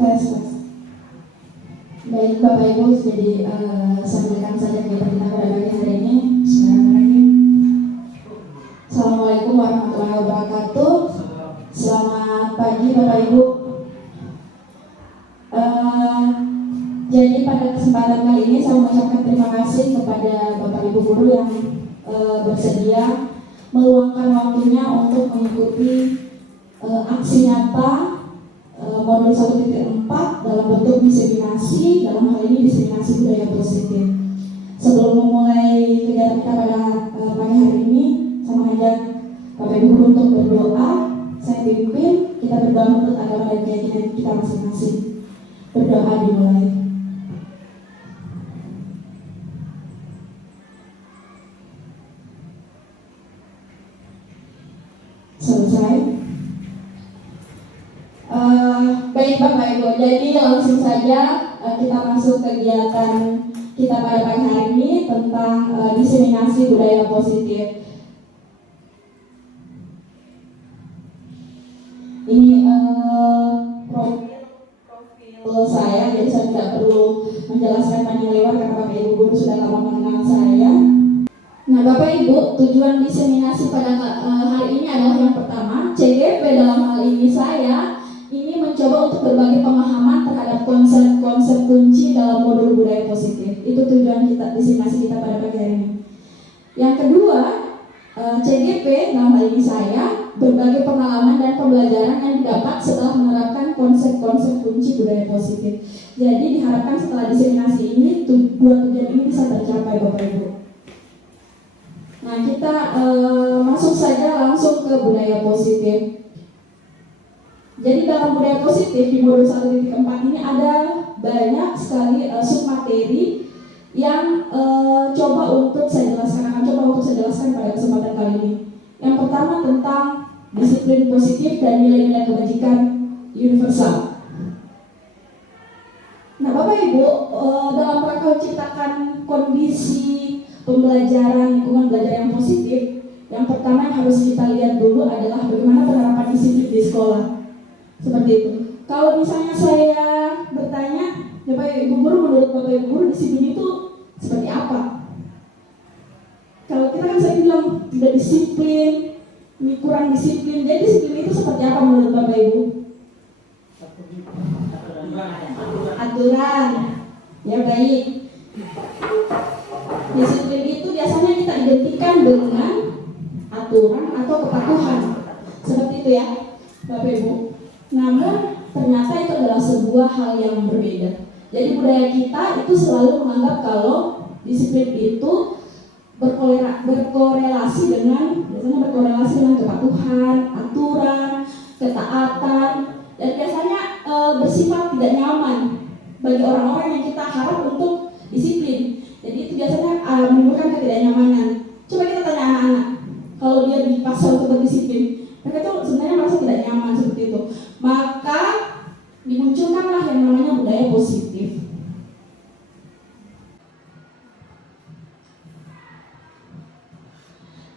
Tes. Baik Bapak Ibu, jadi sampaikan saja kegiatan kita pada pagi hari ini. Bismillahirrahmanirrahim. Assalamualaikum warahmatullahi wabarakatuh. Selamat pagi Bapak Ibu. Jadi pada kesempatan kali ini saya mengucapkan terima kasih kepada Bapak Ibu guru yang bersedia meluangkan waktunya untuk mengikuti aksi nyata modul 1.4 dalam bentuk diseminasi, dalam hal ini diseminasi budaya positif. Sebelum memulai kegiatan kita pada pagi hari ini, saya mengajak Bapak Ibu guru untuk berdoa. Saya pimpin, kita berdoa menurut agama dan keyakinan kita masing-masing. Berdoa dimulai. Selesai. Baik Bapak Ibu, jadi langsung saja kita masuk kegiatan kita pada pagi hari ini tentang diseminasi budaya positif. Ini profil saya, jadi saya tidak perlu menjelaskan panjang lebar karena Bapak Ibu guru sudah lama mengenal saya. Nah Bapak Ibu, tujuan diseminasi pada hari ini adalah yang pertama, CGP dalam hal ini saya ini mencoba untuk berbagi pemahaman terhadap konsep-konsep kunci dalam modul budaya positif. Itu tujuan kita diseminasi kita pada pagi hari ini. Yang kedua, CGP dalam hal ini saya berbagi pengalaman dan pembelajaran yang didapat setelah menerapkan konsep-konsep kunci budaya positif. Jadi diharapkan setelah diseminasi ini dua tujuan ini bisa tercapai Bapak Ibu. Nah kita masuk saja langsung ke budaya positif. Jadi dalam budaya positif di modul 1.4 ini ada banyak sekali submateri yang coba untuk saya jelaskan pada kesempatan kali ini. Yang pertama tentang disiplin positif dan nilai-nilai kebajikan universal. Nah Bapak Ibu, dalam rangka menciptakan kondisi pembelajaran lingkungan belajar yang positif, yang pertama yang harus kita lihat dulu adalah bagaimana penerapan disiplin di sekolah. Seperti itu. Kalau misalnya saya bertanya, Bapak Ibu guru, menurut Bapak Ibu guru disiplin itu seperti apa? Kalau kita kan saya bilang tidak disiplin, ini kurang disiplin. Jadi disiplin itu seperti apa menurut Bapak Ibu? Aturan. Ya baik. Disiplin itu biasanya kita identikan dengan aturan atau kepatuhan. Seperti itu ya, Bapak Ibu. Namun ternyata itu adalah sebuah hal yang berbeda. Jadi budaya kita itu selalu menganggap kalau disiplin itu berkorelasi dengan kepatuhan, aturan, ketaatan, dan biasanya bersifat tidak nyaman bagi orang-orang yang kita harap untuk disiplin. Jadi itu biasanya menimbulkan ketidaknyamanan. Coba kita tanya anak-anak, kalau dia dipaksa untuk berdisiplin, mereka itu sebenarnya merasa tidak nyaman seperti itu. Maka dimunculkanlah yang namanya budaya positif.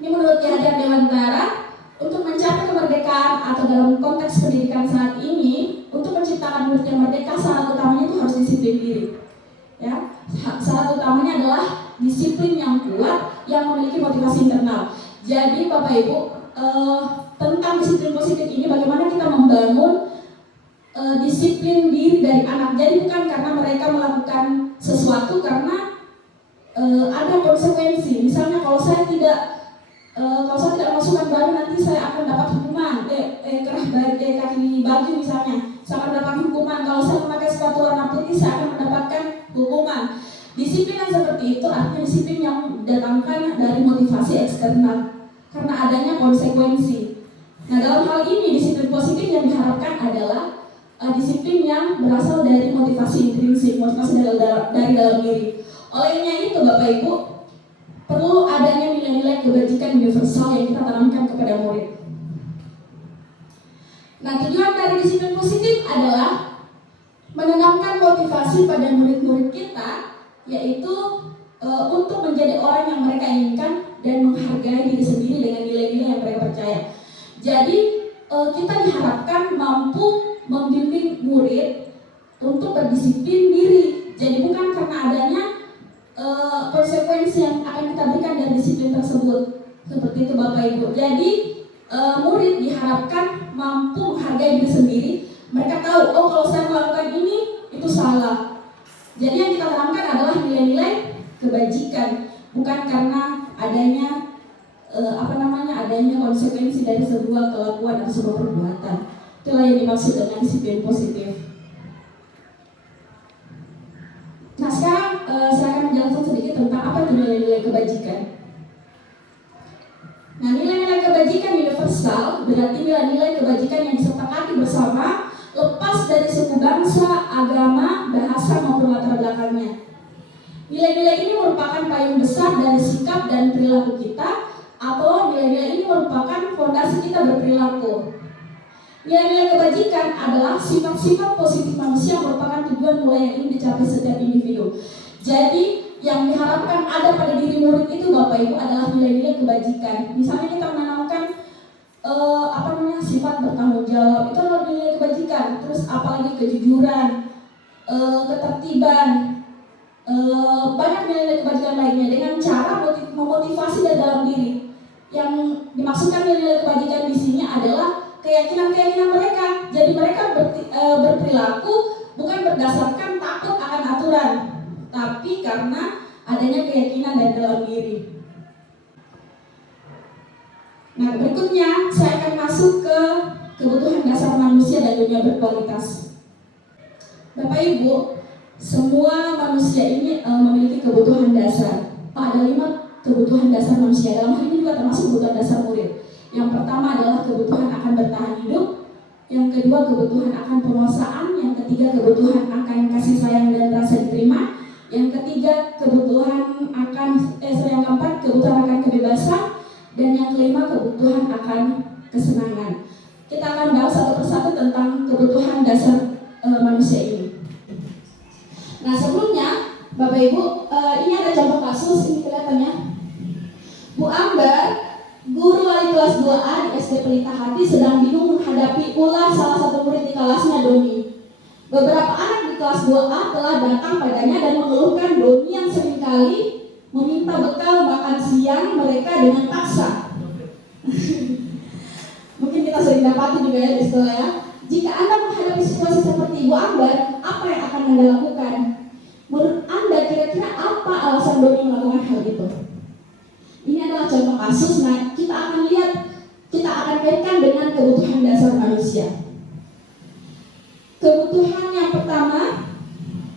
Ini menurut Ki Hajar Dewantara, untuk mencapai kemerdekaan atau dalam konteks pendidikan saat ini, untuk menciptakan murid yang merdeka, syarat utamanya itu harus disiplin diri. Ya, syarat utamanya adalah disiplin yang kuat yang memiliki motivasi internal. Jadi Bapak Ibu, tentang disiplin positif ini bagaimana kita membangun disiplin diri dari anak. Jadi bukan karena mereka melakukan sesuatu karena ada konsekuensi. Misalnya kalau saya tidak masukkan baju, nanti saya akan dapat hukuman. Kaki baju misalnya, saya akan dapat hukuman. Kalau saya memakai sepatu warna putih, saya akan mendapatkan hukuman. Disiplin yang seperti itu artinya disiplin yang didatangkan dari motivasi eksternal karena adanya konsekuensi. Nah dalam hal ini disiplin positif yang diharapkan adalah disiplin yang berasal dari motivasi intrinsik, motivasi dari dalam diri. Olehnya itu Bapak Ibu, perlu adanya nilai-nilai kebajikan universal yang kita tanamkan kepada murid. Nah tujuan dari disiplin positif adalah menanamkan motivasi pada murid-murid kita, yaitu untuk menjadi orang yang mereka inginkan dan menghargai diri sendiri dengan nilai-nilai yang mereka percaya. Jadi kita diharapkan mampu membimbing murid untuk berdisiplin diri. Jadi bukan karena adanya konsekuensi yang akan kita berikan dari disiplin tersebut. Seperti itu Bapak Ibu. Jadi murid diharapkan mampu menghargai diri sendiri. Mereka tahu, oh kalau saya melakukan ini itu salah. Jadi yang kita tanamkan adalah nilai-nilai kebajikan, bukan karena adanya adanya konsekuensi dari sebuah kelakuan atau sebuah perbuatan. Itulah yang dimaksud dengan disiplin positif. Nah sekarang saya akan menjelaskan sedikit tentang apa itu nilai-nilai kebajikan. Nah nilai-nilai kebajikan universal berarti nilai-nilai kebajikan yang disepakati bersama, lepas dari suku bangsa, agama, bahasa maupun latar belakangnya. Nilai-nilai ini merupakan payung besar dari sikap dan perilaku kita, atau nilai-nilai ini merupakan fondasi kita berperilaku. Nilai-nilai kebajikan adalah sifat-sifat positif manusia yang merupakan tujuan mulai yang ingin dicapai setiap individu. Jadi yang diharapkan ada pada diri murid itu Bapak Ibu adalah nilai-nilai kebajikan. Misalnya kita menanamkan sifat bertanggung jawab, itu adalah nilai kebajikan. Terus apalagi kejujuran, ketertiban, banyak nilai-nilai kebajikan lainnya dengan cara memotivasi dari dalam diri. Yang dimaksudkan nilai-nilai kebajikan di sini adalah keyakinan-keyakinan mereka. Jadi mereka berperilaku bukan berdasarkan takut akan aturan, tapi karena adanya keyakinan dari dalam diri. Nah berikutnya saya akan masuk ke kebutuhan dasar manusia dan dunia berkualitas. Bapak Ibu, semua manusia ini memiliki kebutuhan dasar. Ada 5 kebutuhan dasar manusia, dalam hal ini juga termasuk kebutuhan dasar murid. Yang pertama adalah kebutuhan akan bertahan hidup, yang kedua kebutuhan akan penguasaan, yang ketiga kebutuhan akan kasih sayang dan rasa diterima, yang ketiga kebutuhan akan yang keempat kebutuhan akan kebebasan, dan yang kelima kebutuhan akan kesenangan. Kita akan bahas satu persatu tentang kebutuhan dasar manusia ini. Nah sebelumnya Bapak Ibu, ini ada contoh kasus, ini kelihatannya. Bu Ambar, guru wali kelas 2A di SD Pelita Hati, sedang bingung menghadapi ulah salah satu murid di kelasnya, Doni. Beberapa anak di kelas 2A telah datang padanya dan mengeluhkan Doni yang seringkali meminta bekal makan siang mereka dengan paksa. Mungkin kita sering dapati juga ya di sekolah ya. Jika Anda menghadapi situasi seperti Ibu Ambar, apa yang akan Anda lakukan? Menurut Anda kira-kira apa alasan Doni melakukan hal itu? Ini adalah contoh kasus. Nah kita akan kaitkan dengan kebutuhan dasar manusia. Kebutuhan yang pertama,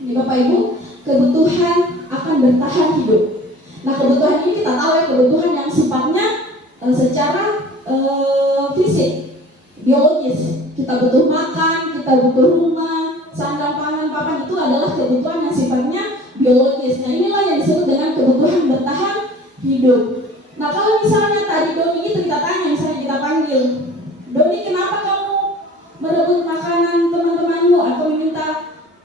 ini Bapak Ibu, kebutuhan akan bertahan hidup. Nah kebutuhan ini kita tahu ya, kebutuhan yang sifatnya secara fisik, biologis. Kita butuh makan, kita butuh rumah, sandang, pangan, papan, itu adalah kebutuhan yang sifatnya biologis. Nah inilah yang disebut dengan kebutuhan bertahan hidup. Nah kalau misalnya tadi Doni itu kita tanya, misalnya kita panggil, Doni kenapa kamu merebut makanan teman-temanmu atau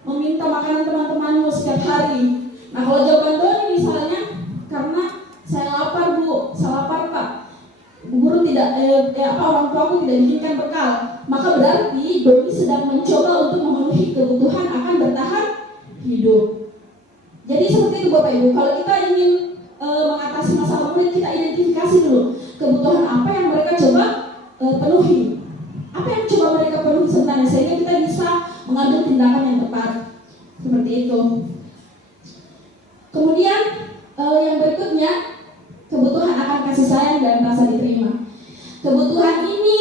meminta makanan teman-temanmu setiap hari? Nah kalau jawaban Doni misalnya, karena saya lapar Bu, saya lapar Pak, guru tidak, orang tuaku tidak bikinkan bekal, maka berarti Doni sedang mencoba untuk memenuhi kebutuhan akan bertahan hidup. Jadi seperti itu Bapak Ibu, kalau kita ingin mengatasi masalah murid, kita identifikasi dulu kebutuhan apa yang mereka coba penuhi, apa yang coba mereka penuhi sebenarnya, sehingga kita bisa mengambil tindakan yang tepat. Seperti itu. Kemudian yang berikutnya, kebutuhan akan kasih sayang dan rasa diterima. Kebutuhan ini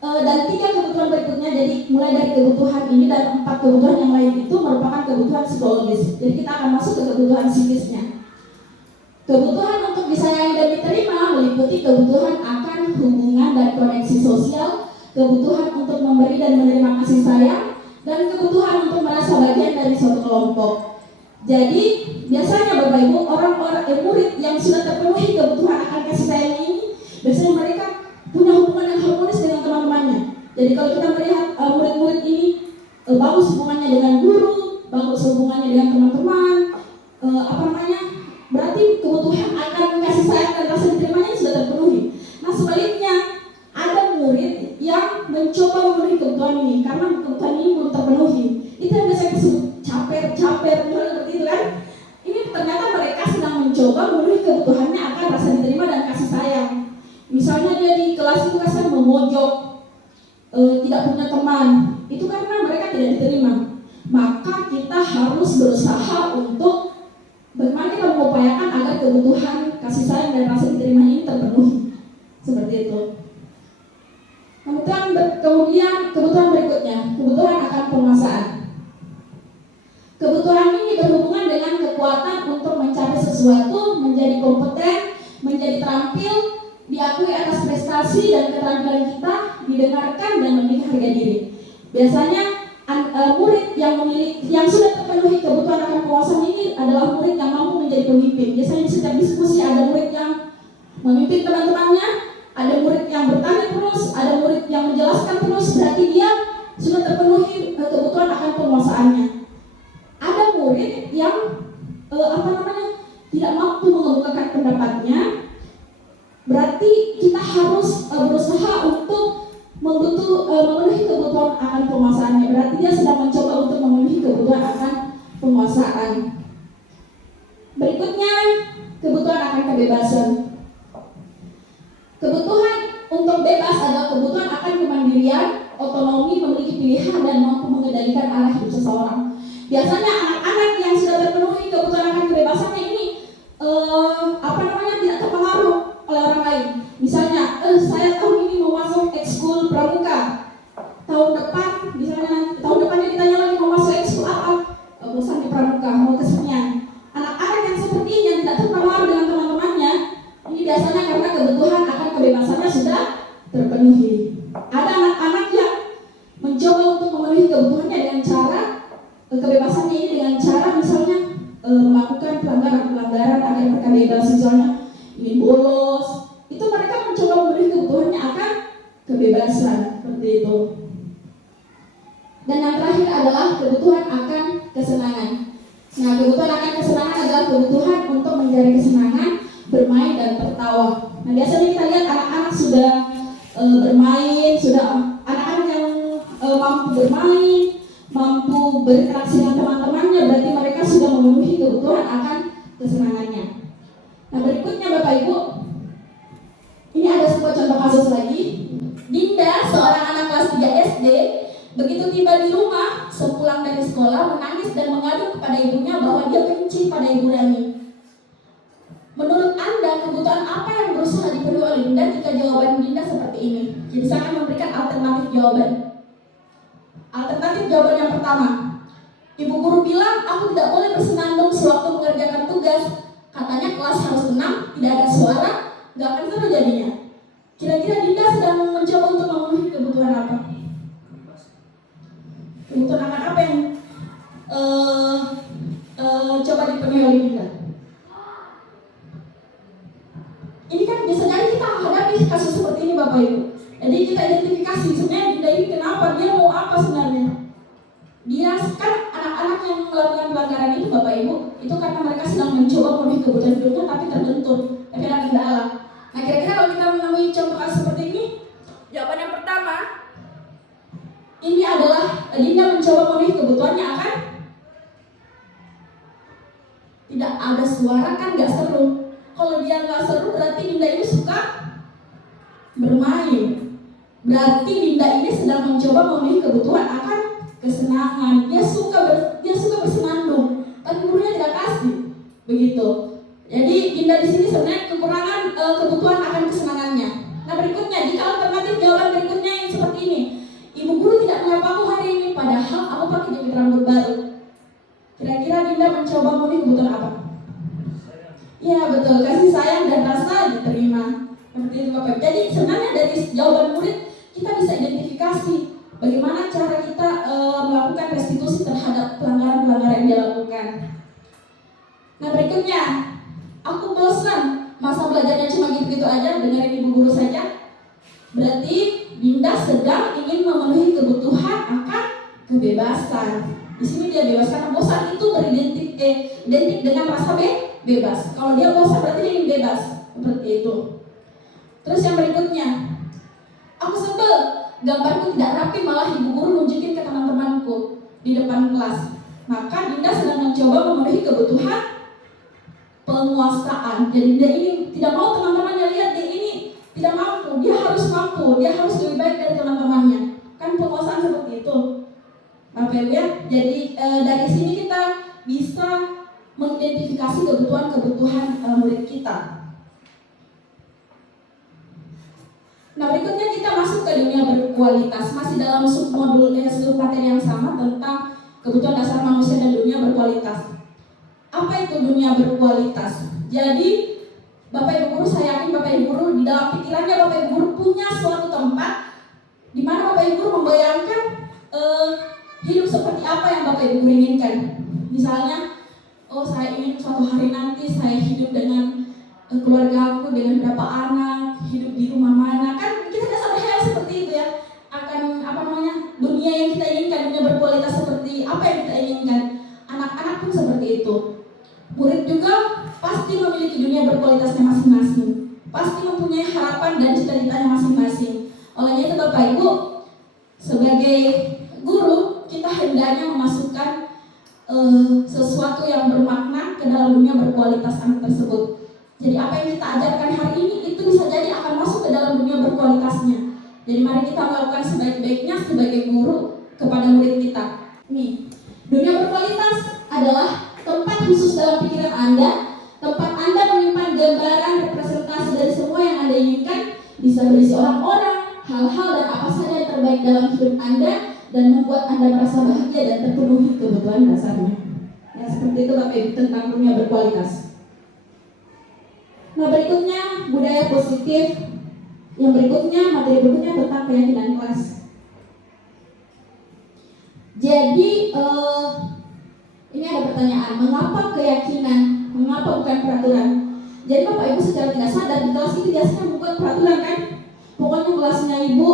dan 3 kebutuhan berikutnya, jadi mulai dari kebutuhan ini dan 4 kebutuhan yang lain itu merupakan kebutuhan psikologis. Jadi kita akan masuk ke kebutuhan psikisnya. Kebutuhan untuk disayangi dan diterima meliputi kebutuhan akan hubungan dan koneksi sosial, kebutuhan untuk memberi dan menerima kasih sayang, dan kebutuhan untuk merasa bagian dari suatu kelompok. Jadi biasanya Bapak Ibu, orang-orang murid yang sudah terpenuhi kebutuhan akan kasih sayang ini, biasanya mereka punya hubungan yang harmonis dengan teman-temannya. Jadi kalau kita melihat murid-murid ini bagus hubungannya dengan guru, bagus hubungannya dengan teman-teman, berarti kebutuhan akan kasih sayang dan rasa diterimanya sudah terpenuhi. Nah sebaliknya, ada murid yang mencoba memenuhi kebutuhan ini karena kebutuhan ini belum terpenuhi. Itu yang biasa disebut caper, seperti itu kan. Ini ternyata mereka sedang mencoba memenuhi kebutuhannya akan rasa diterima dan kasih sayang. Misalnya dia di kelas itu kasar memojok, tidak punya teman, itu karena mereka tidak diterima. Maka kita harus berusaha untuk bagaimana kita mengupayakan agar kebutuhan kasih sayang dan rasa diterima ini terpenuhi. Seperti itu. Kemudian kebutuhan berikutnya, kebutuhan akan penguasaan. Kebutuhan ini berhubungan dengan kekuatan untuk mencapai sesuatu, menjadi kompeten, menjadi terampil, diakui atas prestasi dan keterampilan kita, didengarkan dan memiliki harga diri. Biasanya murid yang sudah terpenuhi kebutuhan akan penguasaan ini adalah murid yang mampu menjadi pemimpin. Biasanya di setiap diskusi ada murid yang memimpin teman-temannya, ada murid yang bertanya terus, ada murid yang menjelaskan terus, berarti dia sudah terpenuhi kebutuhan akan penguasaannya. Ada murid yang tidak mampu mengemukakan pendapatnya, berarti kita harus berusaha untuk memenuhi kebutuhan akan penguasaannya. Berarti dia sedang mencoba untuk memenuhi kebutuhan akan penguasaan. Berikutnya, kebutuhan akan kebebasan. Kebutuhan untuk bebas adalah kebutuhan akan kemandirian, otonomi, memiliki pilihan dan mampu mengendalikan arah hidup seseorang. Biasanya anak-anak yang sudah terpenuhi kebutuhan akan kebebasannya ini tidak terpengaruh oleh orang lain. Misalnya, saya tahun ini mau masuk ekskul pramuka. Tahun depannya ditanya lagi mau masuk ekskul apa? Bosan di pramuka, mau kesenian. Anak-anak yang seperti ini yang tidak terpengaruh dengan teman-temannya, ini biasanya karena kebutuhan akan kebebasannya sudah terpenuhi. Ada anak-anak yang mencoba untuk memenuhi kebutuhannya dengan cara kebebasannya ini dengan cara misalnya melakukan pelanggaran agar mereka bebas, misalnya ingin bolos. Itu mereka mencoba memenuhi kebutuhannya akan kebebasan, seperti itu. Dan yang terakhir adalah kebutuhan akan kesenangan. Nah, kebutuhan akan kesenangan adalah kebutuhan untuk mencari kesenangan, bermain dan tertawa. Nah, biasanya kita lihat anak-anak sudah bermain, anak-anak yang mampu bermain, mampu berinteraksi dengan teman-temannya, berarti mereka sudah memenuhi kebutuhan akan kesenangannya. Nah, berikutnya Bapak Ibu, ini ada sebuah contoh kasus lagi. Dinda, seorang anak kelas 3 SD, begitu tiba di rumah, sepulang dari sekolah, menangis dan mengadu kepada ibunya bahwa dia benci pada Ibu Rani. Menurut Anda, kebutuhan apa yang berusaha dipenuhi oleh Dinda jika jawaban Dinda seperti ini? Jadi saya akan memberikan alternatif jawaban. Alternatif jawaban yang pertama, ibu guru bilang aku tidak boleh bersenandung sewaktu mengerjakan tugas. Katanya kelas harus tenang, tidak ada suara, gak akan seru jadinya. Kira-kira Dinda sedang mencoba untuk memenuhi kebutuhan apa? Kebutuhan akan apa yang coba dipenuhi oleh Dinda? Ini kan bisa jadi kita hadapi kasus seperti ini Bapak Ibu. Jadi kita identifikasi sebenarnya Dinda ini kenapa, dia mau apa sebenarnya. Dia kan anak-anak yang melakukan pelanggaran itu Bapak Ibu, itu karena mereka sedang mencoba memenuhi kebutuhan hidupnya tapi terbentur, tapi ada kendala. Nah, kira-kira kalau kita menemui contoh kasus seperti ini, jawaban yang pertama, ini adalah Dinda mencoba memenuhi kebutuhannya akan tidak ada suara, kan gak seru. Kalau dia gak seru berarti Dinda ini suka bermain. Berarti Dinda ini sedang mencoba memenuhi kebutuhan akan kesenangan. Dia suka bersenandung, tapi gurunya tidak kasih. Begitu. Jadi Dinda di sini sebenarnya kekurangan kebutuhan akan kesenangannya. Nah, berikutnya, jika alternatif jawaban berikutnya yang seperti ini, ibu guru tidak menyapa aku hari ini, padahal aku pakai jepit rambut baru. Kira-kira Dinda mencoba memenuhi kebutuhan apa? Ya betul, kasih sayang dan rasa diterima. Seperti itu Bapak. Jadi sebenarnya dari jawaban murid kita bisa identifikasi bagaimana cara kita melakukan restitusi terhadap pelanggaran-pelanggaran yang dia lakukan. Nah, berikutnya, aku bosan masa belajarnya cuma gitu-gitu aja, dengerin ibu guru saja. Berarti Dinda sedang ingin memenuhi kebutuhan akan kebebasan. Di sini dia bebas karena bosan itu identik dengan rasa bebas. Kalau dia bosan berarti dia ingin bebas, seperti itu. Terus yang berikutnya, aku sebel gambarku tidak rapi, malah ibu guru nunjukin ke teman-temanku. di depan kelas. Maka Dinda sedang mencoba memenuhi kebutuhan penguasaan. Jadi Dinda ini tidak mau teman-temannya lihat dia ini tidak mampu, dia harus mampu, dia harus lebih baik dari teman-temannya. Kan penguasaan seperti itu. Bapak Ibu ya, jadi dari sini kita bisa mengidentifikasi kebutuhan-kebutuhan murid kita. Nah, berikutnya kita masuk ke dunia berkualitas. Masih dalam submodul materi yang sama tentang kebutuhan dasar manusia dan dunia berkualitas. Apa itu dunia berkualitas? Jadi, Bapak Ibu Guru, saya yakin Bapak Ibu Guru di dalam pikirannya Bapak Ibu Guru punya suatu tempat di mana Bapak Ibu Guru membayangkan hidup seperti apa yang Bapak Ibu Guru inginkan. Misalnya, oh saya ingin suatu hari nanti saya hidup dengan keluarga aku dengan berapa anak, hidup di rumah mana. Kan kita bisa berkhayal seperti itu ya. Akan dunia yang kita inginkan, dunia berkualitas seperti apa yang kita inginkan. Anak-anak pun seperti itu. Murid juga pasti memiliki dunia berkualitasnya masing-masing. Pasti mempunyai harapan dan cita-citanya masing-masing. Olehnya itu Bapak Ibu, sebagai guru kita hendaknya memasukkan sesuatu yang bermakna ke dalam dunia berkualitas anak tersebut. Jadi apa yang kita ajarkan hari ini itu bisa jadi akan masuk ke dalam dunia berkualitasnya. Jadi mari kita melakukan sebaik-baiknya sebagai guru kepada murid kita. Nih, dunia berkualitas adalah tempat khusus dalam pikiran Anda, tempat Anda menyimpan gambaran representasi dari semua yang Anda inginkan, bisa berisi orang-orang, hal-hal dan apa saja yang terbaik dalam hidup Anda dan membuat Anda merasa bahagia dan terpenuhi kebutuhan dasarnya. Ya, seperti itu Bapak Ibu tentang dunia berkualitas. Nah, berikutnya budaya positif. Yang berikutnya, materi berikutnya tentang keyakinan kelas. Jadi ini ada pertanyaan, mengapa keyakinan, mengapa bukan peraturan? Jadi Bapak Ibu secara tidak sadar di kelas itu biasanya membuat peraturan kan? Pokoknya kelasnya Ibu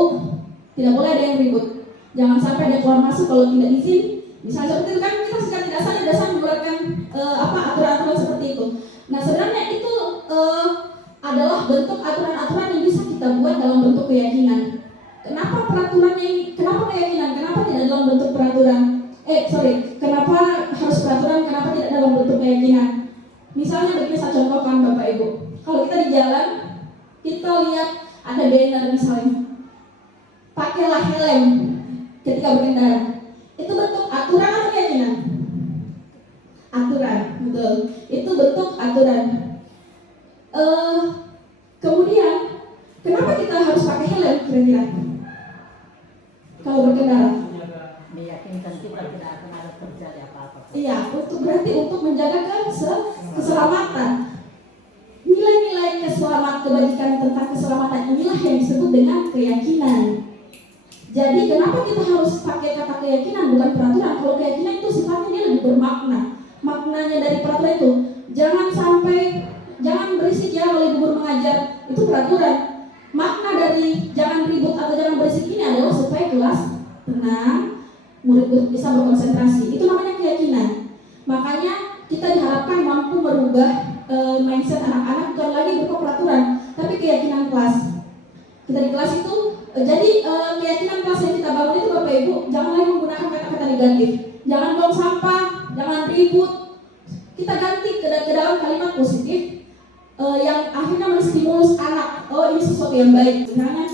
tidak boleh ada yang ribut. Jangan sampai ada keluar masuk kalau tidak izin. Misalnya seperti itu kan kita secara tidak sadar biasanya membuatkan aturan-aturan seperti itu. Nah, sebenarnya itu adalah bentuk aturan-aturan yang bisa kita buat dalam bentuk keyakinan. Kenapa peraturannya ini? Kenapa keyakinan? Kenapa tidak dalam bentuk peraturan? Kenapa harus peraturan? Kenapa tidak dalam bentuk keyakinan? Misalnya begini saya contohkan Bapak Ibu. Kalau kita di jalan, kita lihat ada banner misalnya, pakailah helm ketika berkendara. Itu bentuk aturan atau keyakinan? Aturan, betul. Itu bentuk aturan. Kemudian, kenapa kita harus pakai helm kira-kira? Kalau berkendara? Meyakinkan kita tidak akan ada terjadi apa-apa. Iya, untuk menjaga keselamatan. Nilai-nilai kebajikan tentang keselamatan inilah yang disebut dengan keyakinan. Jadi kenapa kita harus pakai kata keyakinan bukan peraturan? Kalau keyakinan itu sifatnya dia lebih bermakna. Maknanya dari peraturan itu jangan berisik ya kalau guru mengajar, itu peraturan. Makna dari jangan ribut atau jangan berisik ini adalah supaya kelas tenang, murid bisa berkonsentrasi. Itu namanya keyakinan. Makanya kita diharapkan mampu merubah mindset anak-anak bukan lagi berupa peraturan, tapi keyakinan kelas. Kita di kelas itu jadi keyakinan kelas yang kita bangun itu Bapak Ibu jangan lagi menggunakan kata-kata negatif. Jangan buang sampah, jangan ribut. Kita ganti ke dalam kalimat positif yang akhirnya menstimulus anak. Oh, ini sesuatu yang baik. Misalnya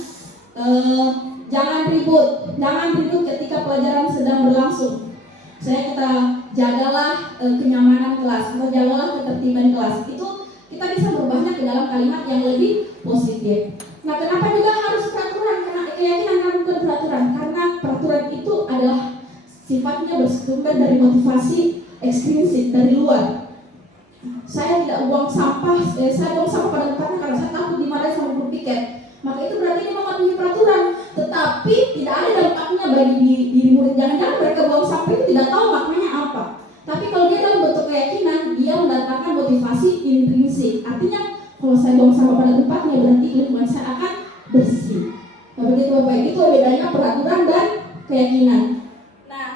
jangan ribut ketika pelajaran sedang berlangsung. Kita jagalah kenyamanan kelas, atau jagalah ketertiban kelas. Itu kita bisa berubahnya ke dalam kalimat yang lebih positif. Nah, kenapa juga harus peraturan? Karena keyakinan kan bukan peraturan. Karena peraturan itu adalah sifatnya bersumber dari motivasi ekstrinsik dari luar. Saya tidak buang sampah, saya buang sampah pada tempatnya karena saya takut dimarahi sama guru piket. Maka itu berarti dia mematuhi peraturan, tetapi tidak ada dampaknya bagi diri murid. Jangan-jangan mereka buang sampah itu tidak tahu maknanya apa. Tapi kalau dia dalam bentuk keyakinan, dia mendatangkan motivasi intrinsik. Artinya kalau saya buang sampah pada tempatnya berarti lingkungan saya akan bersih. Seperti itu Bapak, itu bedanya peraturan dan keyakinan. Nah,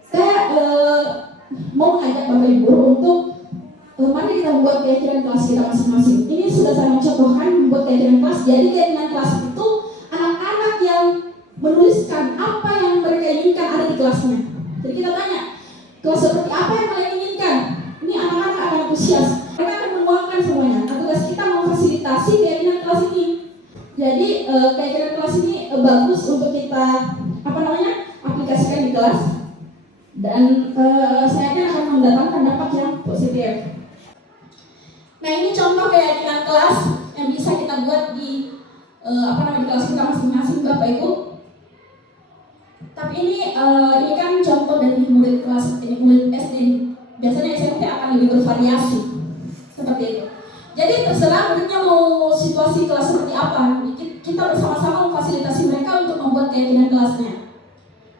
saya mau mengajak Bapak Ibu untuk mari kita membuat keyakinan kelas kita masing-masing. Ini sudah saya mencontohkan membuat keyakinan kelas. Jadi keyakinan kelas itu anak-anak yang menuliskan apa yang mereka inginkan ada di kelasnya. Jadi kita tanya, kelas seperti apa yang kalian inginkan? Ini anak-anak akan antusias. Mereka akan menuangkan semuanya. Nah, tugas kita memfasilitasi keyakinan kelas ini. Jadi keyakinan kelas ini bagus untuk kita aplikasikan di kelas. Dan saya akan mendatangkan dampak yang positif. Nah, ini contoh keyakinan kelas yang bisa kita buat di di kelas kita masing-masing, Bapak Ibu. Tapi ini kan contoh dari murid kelas ini, murid SD. Biasanya SMP akan lebih bervariasi seperti itu. Jadi terserah muridnya mau situasi kelas seperti apa. Kita bersama-sama memfasilitasi mereka untuk membuat keyakinan kelasnya.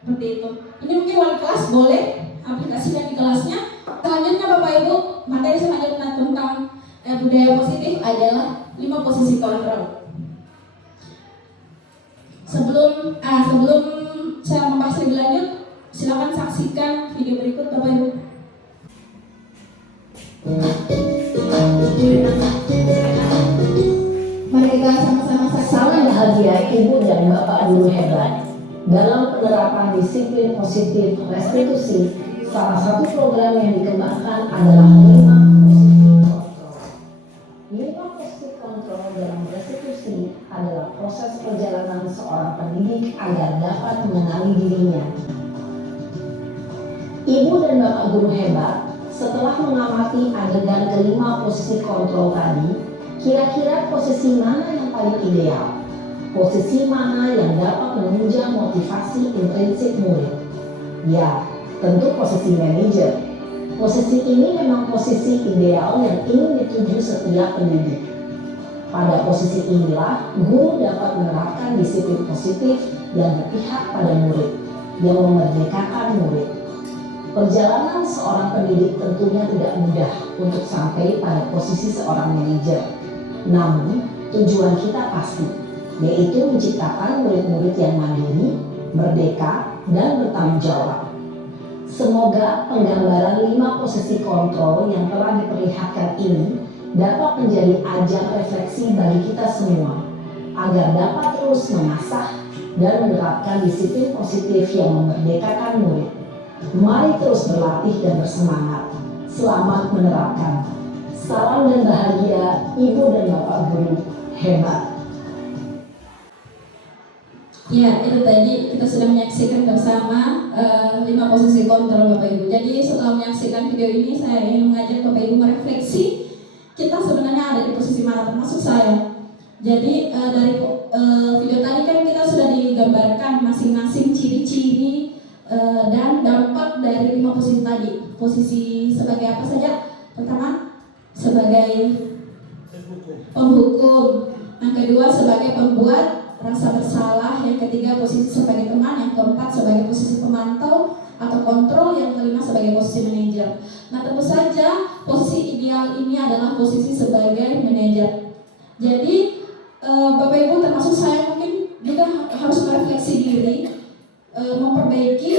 Seperti itu. Ini mungkin wali kelas boleh aplikasikan di kelasnya. Selanjutnya Bapak Ibu, materi selanjutnya tentang budaya positif adalah 5 posisi kontrol. Sebelum saya membahas lebih lanjut, silakan saksikan video berikut Bapak Ibu. Mari kita sama-sama saksikan. Sangat bahagia Ibu dan Bapak guru hebat dalam penerapan disiplin positif restitusi. Salah satu program yang dikembangkan adalah 5 posisi kontrol dalam restitusi adalah proses perjalanan seorang pendidik agar dapat mengenali dirinya. Ibu dan Bapak guru hebat, setelah mengamati adegan kelima posisi kontrol tadi, kira-kira posisi mana yang paling ideal? Posisi mana yang dapat menunjang motivasi intrinsik murid? Ya, tentu posisi manajer. Posisi ini memang posisi ideal yang ingin dituju setiap pendidik. Pada posisi inilah, guru dapat menerapkan disiplin positif yang berpihak pada murid, yang memerdekakan murid. Perjalanan seorang pendidik tentunya tidak mudah untuk sampai pada posisi seorang manajer. Namun, tujuan kita pasti, yaitu menciptakan murid-murid yang mandiri, merdeka, dan bertanggung jawab. Semoga penggambaran 5 posisi kontrol yang telah diperlihatkan ini dapat menjadi ajang refleksi bagi kita semua, agar dapat terus mengasah dan menerapkan disiplin positif yang memerdekakan murid. Mari terus berlatih dan bersemangat. Selamat menerapkan. Salam dan bahagia Ibu dan Bapak guru hebat. Ya, itu tadi kita sudah menyaksikan bersama 5 posisi kontrol Bapak Ibu. Jadi setelah menyaksikan video ini, saya ingin mengajak Bapak Ibu merefleksi kita sebenarnya ada di posisi mana, termasuk saya. Jadi dari video tadi kan kita sudah digambarkan masing-masing ciri-ciri dan dampak dari 5 posisi tadi. Posisi sebagai apa saja? Pertama, sebagai penghukum. Yang kedua, sebagai pembuat rasa bersalah. Yang ketiga, posisi sebagai teman. Yang keempat, sebagai posisi pemantau atau kontrol. Yang kelima, sebagai posisi manajer. Nah, tentu saja posisi ideal ini adalah posisi sebagai manajer. Jadi Bapak Ibu termasuk saya mungkin juga harus merefleksi diri, memperbaiki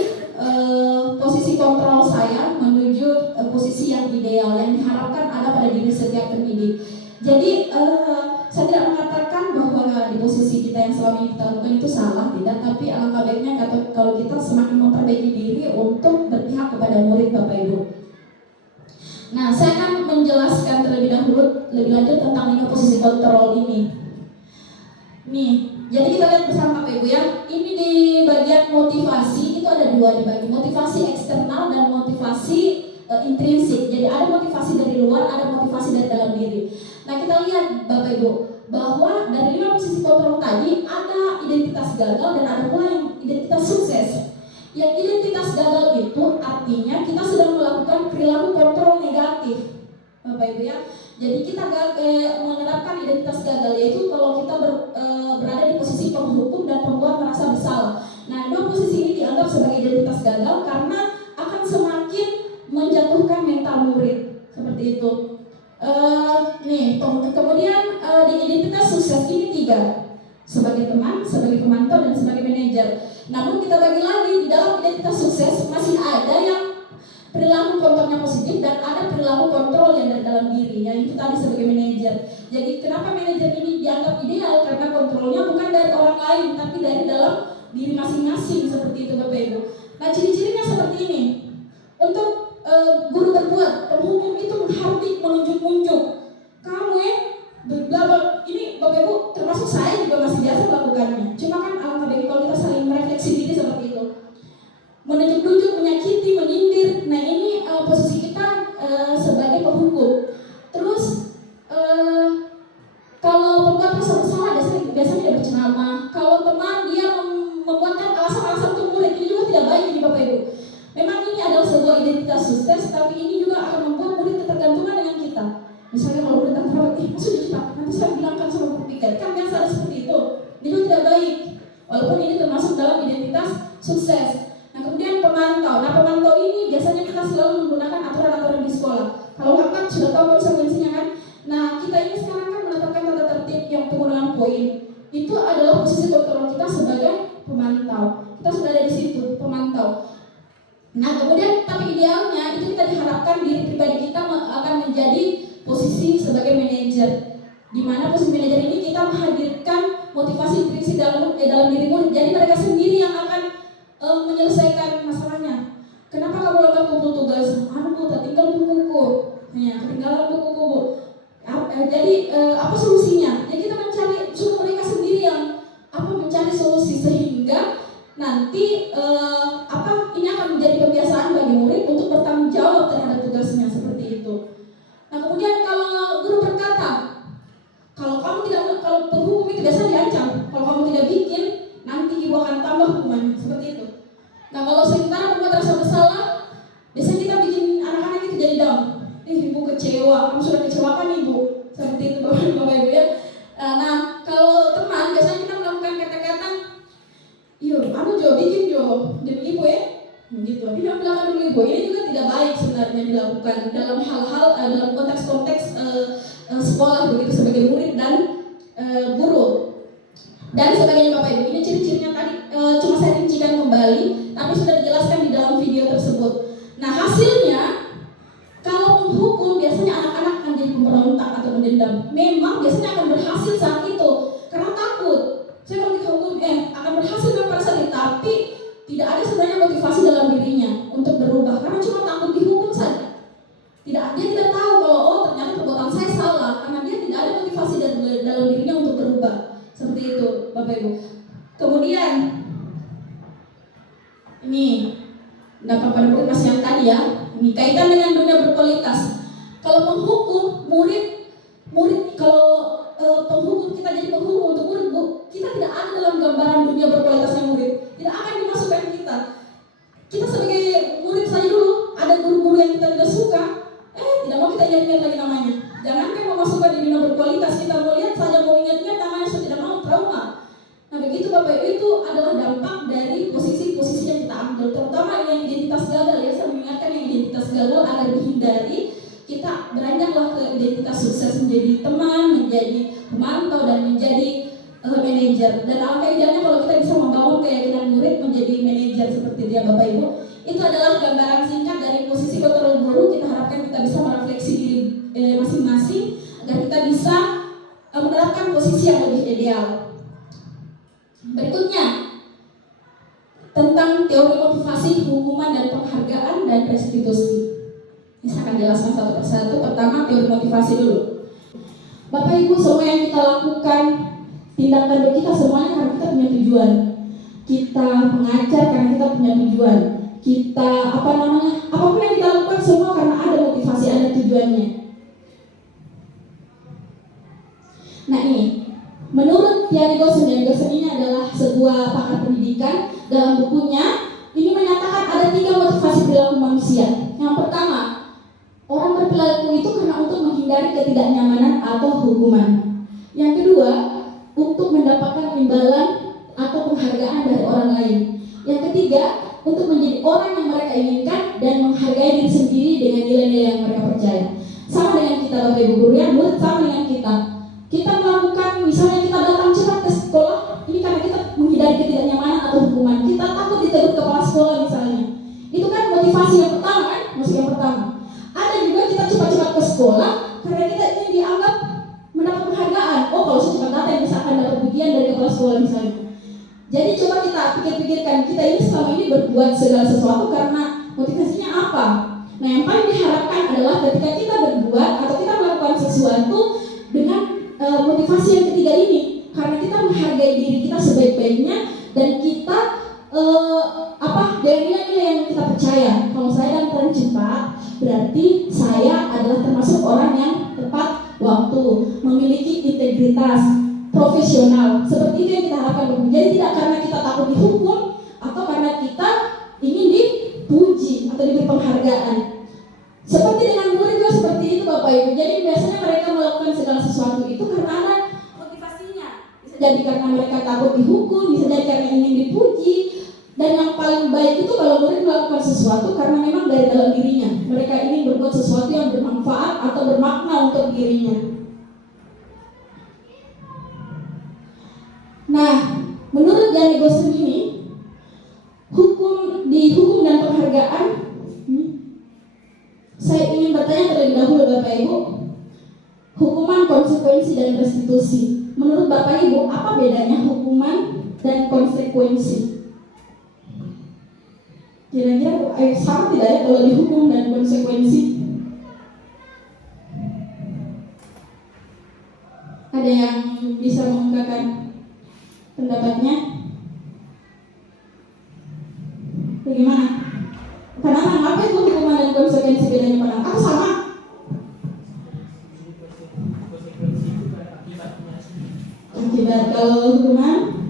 posisi kontrol saya menuju posisi yang ideal yang diharapkan ada pada diri setiap pendidik. Jadi saya tidak mengatakan bahwa di posisi kita yang selama ini kita lakukan itu salah, tidak. Tapi alangkah baiknya kalau kita semakin memperbaiki diri untuk berpihak kepada murid Bapak Ibu. Nah, saya akan menjelaskan terlebih dahulu lebih lanjut tentang 5 posisi kontrol ini. Nih, jadi kita lihat bersama Bapak Ibu ya. Ini di bagian motivasi itu ada 2 dibagi, motivasi eksternal dan motivasi intrinsik. Jadi ada motivasi dari luar, ada motivasi dari dalam diri. Nah, kita lihat Bapak Ibu bahwa dari 5 posisi kontrol tadi ada identitas gagal dan ada pula yang identitas sukses. Yang identitas gagal itu artinya kita sedang melakukan perilaku kontrol negatif, Bapak Ibu ya. Jadi kita menerapkan identitas gagal, yaitu kalau kita berada di posisi penghukum dan pembuat merasa bersalah. Nah, 2 posisi ini dianggap sebagai identitas gagal karena akan semakin menjatuhkan mental murid, seperti itu. Kemudian di identitas sukses ini 3, sebagai teman, sebagai pemantau, dan sebagai manajer. Namun kita bagi lagi di dalam identitas sukses masih ada yang perilaku kontrolnya positif dan ada perilaku kontrol yang dari dalam diri, yang itu tadi sebagai manajer. Jadi kenapa manajer ini dianggap ideal? Karena kontrolnya bukan dari orang lain, tapi dari dalam diri masing-masing, seperti itu Bapak Ibu. Nah, ciri-cirinya seperti ini. Untuk guru berbuat, penghukum itu menghardik, menunjuk-nunjuk. Kamu ini Bapak Ibu, termasuk saya juga masih biasa melakukannya. Cuma kan alangkah baiknya kalau kita saling merefleksi diri seperti itu. Menunjuk-nunjuk, menyakiti, menyindir. Nah ini posisi kita sebagai penghukum. Terus kalau pembuat rasa bersalah biasanya tidak berceramah. Kalau teman dia membuatkan alasan-alasan untuk murid, ini juga tidak baik ini Bapak Ibu. Memang ini adalah sebuah identitas sukses, tapi ini juga akan membuat murid ketergantungan dengan kita. Misalnya kalau murid terhormat, maksudnya cepat, nanti saya bilangkan sama guru pikir, kan biasa ada seperti itu. Ini juga tidak baik, walaupun ini termasuk dalam identitas sukses. Nah kemudian pemantau. Nah pemantau ini biasanya kita selalu menggunakan aturan-aturan di sekolah. Kalau Ahmad sudah tahu konsekuensinya kan. Nah kita ini sekarang kan menetapkan tata tertib yang penggunaan poin. Itu adalah posisi kontrol kita sebagai pemantau. Kita sudah ada di situ, pemantau. Nah kemudian tapi idealnya itu kita diharapkan diri pribadi kita akan menjadi posisi sebagai manajer. Di mana posisi manajer ini kita menghadirkan motivasi intrinsik dalam diri murid. Jadi mereka sendiri yang akan menyelesaikan masalahnya. Kenapa kamu lakukan kumpul tugas? Bu, tertinggal bukuku. Ya, ketinggalan bukuku, Bu. Jadi apa solusinya? Ya kita suruh mereka sendiri yang mencari solusi sehingga nanti ini akan menjadi kebiasaan bagi murid untuk bertanggung jawab terhadap tugasnya seperti itu. Nah kemudian kalau guru berkata, kalau penghukum itu biasa diancam, kalau kamu tidak bikin nanti ibu akan tambah hukumannya seperti itu. Nah kalau sementara membuat rasa bersalah, biasanya kita bikin anak-anak itu jadi down. Ibu kecewa, kamu sudah kecewakan ibu, seperti itu Bapak Ibu ya. Nah kalau teman biasanya kita melakukan kata-kata, aku juga bikin demi ibu ya, begitu. Tapi yang belakang dulu ibu, ini juga tidak baik sebenarnya dilakukan dalam hal-hal dalam konteks-konteks sekolah begitu sebagai murid dan guru. Dan sebagainya Bapak Ibu, ini ciri-cirinya tadi cuma saya rincikan kembali, tapi sudah dijelaskan di dalam video tersebut. Nah hasilnya, kalau menghukum biasanya anak-anak akan jadi pemberontak atau mendendam. Memang biasanya akan berhasil saat itu, karena takut. Saya kalau dihukum, akan berhasil pada saat itu, tapi tidak ada sebenarnya motivasi dalam dirinya untuk berubah, karena cuma takut dihukum saja. Dia tidak tahu kalau ternyata perbuatan saya salah, karena dia tidak ada motivasi dalam dirinya untuk berubah. Seperti itu Bapak Ibu. Kemudian ini dampak pada murid masih yang tadi ya. Ini kaitan dengan dunia berkualitas. Kalau menghukum murid kalau penghukum kita jadi penghukum untuk murid, kita tidak ada dalam gambaran dunia berkualitasnya murid. Tidak akan dimasukkan kita. Kita sebagai murid saja dulu ada guru-guru yang kita tidak suka, tidak mau kita ingat-ingat lagi namanya. Jangankan memasukkan di dunia berkualitas, kita mau lihat saja mau ingat-ingat namanya sudah tidak mau trauma. Nah begitu Bapak Ibu, itu adalah dampak dari posisi-posisi yang kita ambil, terutama yang identitas gagal ya. Saya mengingatkan yang identitas gagal agar dihindari. Kita beranjaklah ke identitas sukses, menjadi teman, menjadi pemantau, dan menjadi manajer. Dan alangkah idealnya kalau kita bisa membangun keyakinan murid menjadi manajer seperti dia Bapak Ibu. Itu adalah gambaran singkat dari posisi kontrol guru. Kita harapkan kita bisa merefleksi diri masing-masing agar kita bisa menerapkan posisi yang lebih ideal. Berikutnya tentang teori motivasi, hukuman dan penghargaan dan restitusi. Ini saya akan jelaskan satu persatu. Pertama teori motivasi dulu. Bapak Ibu, semua yang kita lakukan, tindakan kita semuanya karena kita punya tujuan. Kita mengajar karena kita punya tujuan. Kita apapun yang kita lakukan semua karena ada motivasi, ada tujuannya. Nah ini, menurut Thierry Goosen, ini adalah sebuah pakar pendidikan. Dalam bukunya ini menyatakan ada 3 motivasi perilaku manusia. Yang pertama, orang berperilaku itu karena untuk menghindari ketidaknyamanan atau hukuman. Yang kedua, untuk mendapatkan imbalan atau penghargaan dari orang lain. Yang ketiga, untuk menjadi orang yang mereka inginkan dan menghargai diri sendiri dengan nilai-nilai yang mereka percaya. Sama dengan kita Bapak Ibu guru ya, murid sama dengan kita. Kita melakukan, misalnya kita datang cepat ke sekolah, ini karena kita menghindari ketidaknyamanan atau hukuman. Kita takut ditegur kepala sekolah misalnya. Itu kan motivasi yang pertama kan, motivasi yang pertama. Ada juga kita cepat-cepat ke sekolah karena kita ingin dianggap mendapat penghargaan. Oh kalau saya cepat datang bisa akan dapat pujian dari kepala sekolah misalnya. Jadi coba kita pikir-pikirkan, kita ini selama ini berbuat segala sesuatu karena Motivasinya apa? Nah, yang paling diharapkan adalah ketika kita berbuat atau kita melakukan sesuatu dengan motivasi yang ketiga ini, karena kita menghargai diri kita sebaik-baiknya dan kita dengan nilai-nilai yang kita percaya. Kalau saya dan Tuhan cepat, berarti saya adalah termasuk orang yang tepat waktu, memiliki integritas, profesional. Seperti itu yang kita harapkan. Jadi tidak karena kita takut dihukum atau karena kita ingin dipuji atau diberi penghargaan. Seperti dengan murid juga seperti itu Bapak Ibu. Jadi biasanya mereka melakukan segala sesuatu itu karena ada motivasinya. Bisa jadi karena mereka takut dihukum, bisa jadi karena ingin dipuji. Dan yang paling baik itu kalau murid melakukan sesuatu karena memang dari dalam dirinya. Mereka ingin berbuat sesuatu yang bermanfaat atau bermakna untuk dirinya. Nah, menurut Gianni Gosling ini, hukum dan penghargaan, saya ingin bertanya terlebih dahulu Bapak Ibu, hukuman, konsekuensi, dan restitusi. Menurut Bapak Ibu, apa bedanya hukuman dan konsekuensi? Kira-kira sama tidak ya kalau dihukum dan konsekuensi? Ada yang bisa mengungkapkan pendapatnya? Bagaimana? Kenapa? Apa itu hukuman dan konsekuensi bedanya pada? Atau sama? Akibat. Kalau hukuman?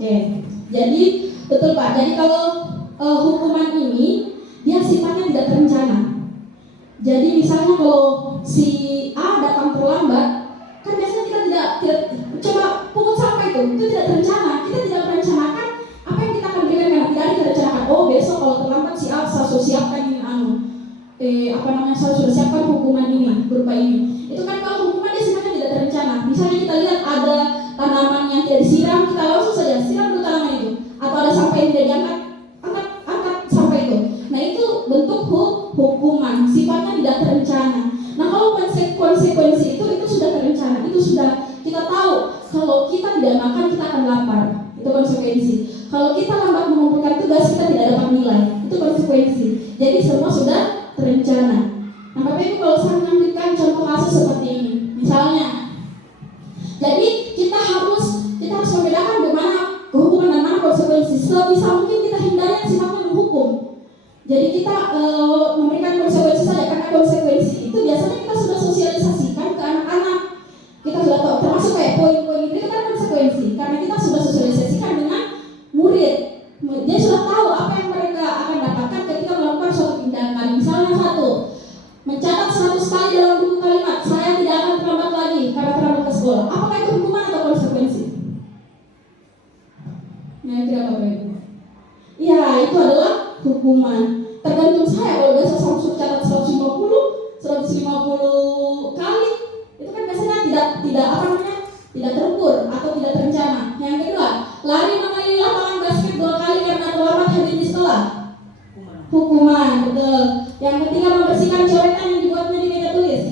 Oke. Jadi betul Pak. Jadi kalau hukuman ini dia sifatnya tidak terencana. Jadi misalnya kalau si A datang terlambat, kan biasanya kita tidak coba pungut sampah itu tidak terencana. Kita tidak merencanakan apa yang kita akan berikan karena tidak ada kita rencanakan. Oh besok kalau terlambat si A saya sudah siapkan ini saya sudah siapkan hukuman ini berupa ini. Itu kan kalau hukuman dia sifatnya tidak terencana. Misalnya kita lihat ada tanaman yang tidak disiram, kita langsung saja siram dulu tanaman itu. Atau ada sampah yang tidak diangkat, angkat sampah itu. Nah itu bentuk hukuman, sifatnya tidak terencana. Nah kalau konsekuensi itu sudah terencana, itu sudah kita tahu kalau kita tidak makan kita akan lapar, itu konsekuensi. Kalau kita lambat mengumpulkan tugas kita tidak dapat nilai, itu konsekuensi. Jadi semua sudah terencana. Nah Bapak Ibu kalau saya mengambilkan contoh kasus seperti ini, misalnya, jadi kita harus membedakan bagaimana hukuman dan mana konsekuensi. Sebisa mungkin kita hindari yang sifatnya menghukum. Jadi kita memberikan konsekuensi saja karena konsekuensi itu biasanya kita sudah sosialisasikan ke anak-anak. Kita sudah tahu termasuk kayak poin-poin itu kan konsekuensi karena kita sudah sosialisasikan dengan murid. Dia sudah tahu apa yang mereka akan dapatkan ketika melakukan suatu tindakan. Misalnya mencatat 100 kali dalam buku kalimat, saya tidak akan terlambat lagi karena terlambat ke sekolah. Apakah itu hukuman atau konsekuensi? Nah, kira Bapak Ibu. Ya, itu adalah hukuman. Tergantung saya kalau biasa Samsung catat 150 kali, itu kan biasanya tidak terukur atau tidak terencana. Yang kedua, lari mengelilingi lapangan basket 2 kali karena terlambat hadir di sekolah. Hukuman, betul. Yang ketiga, membersihkan coretan yang dibuatnya di meja tulis.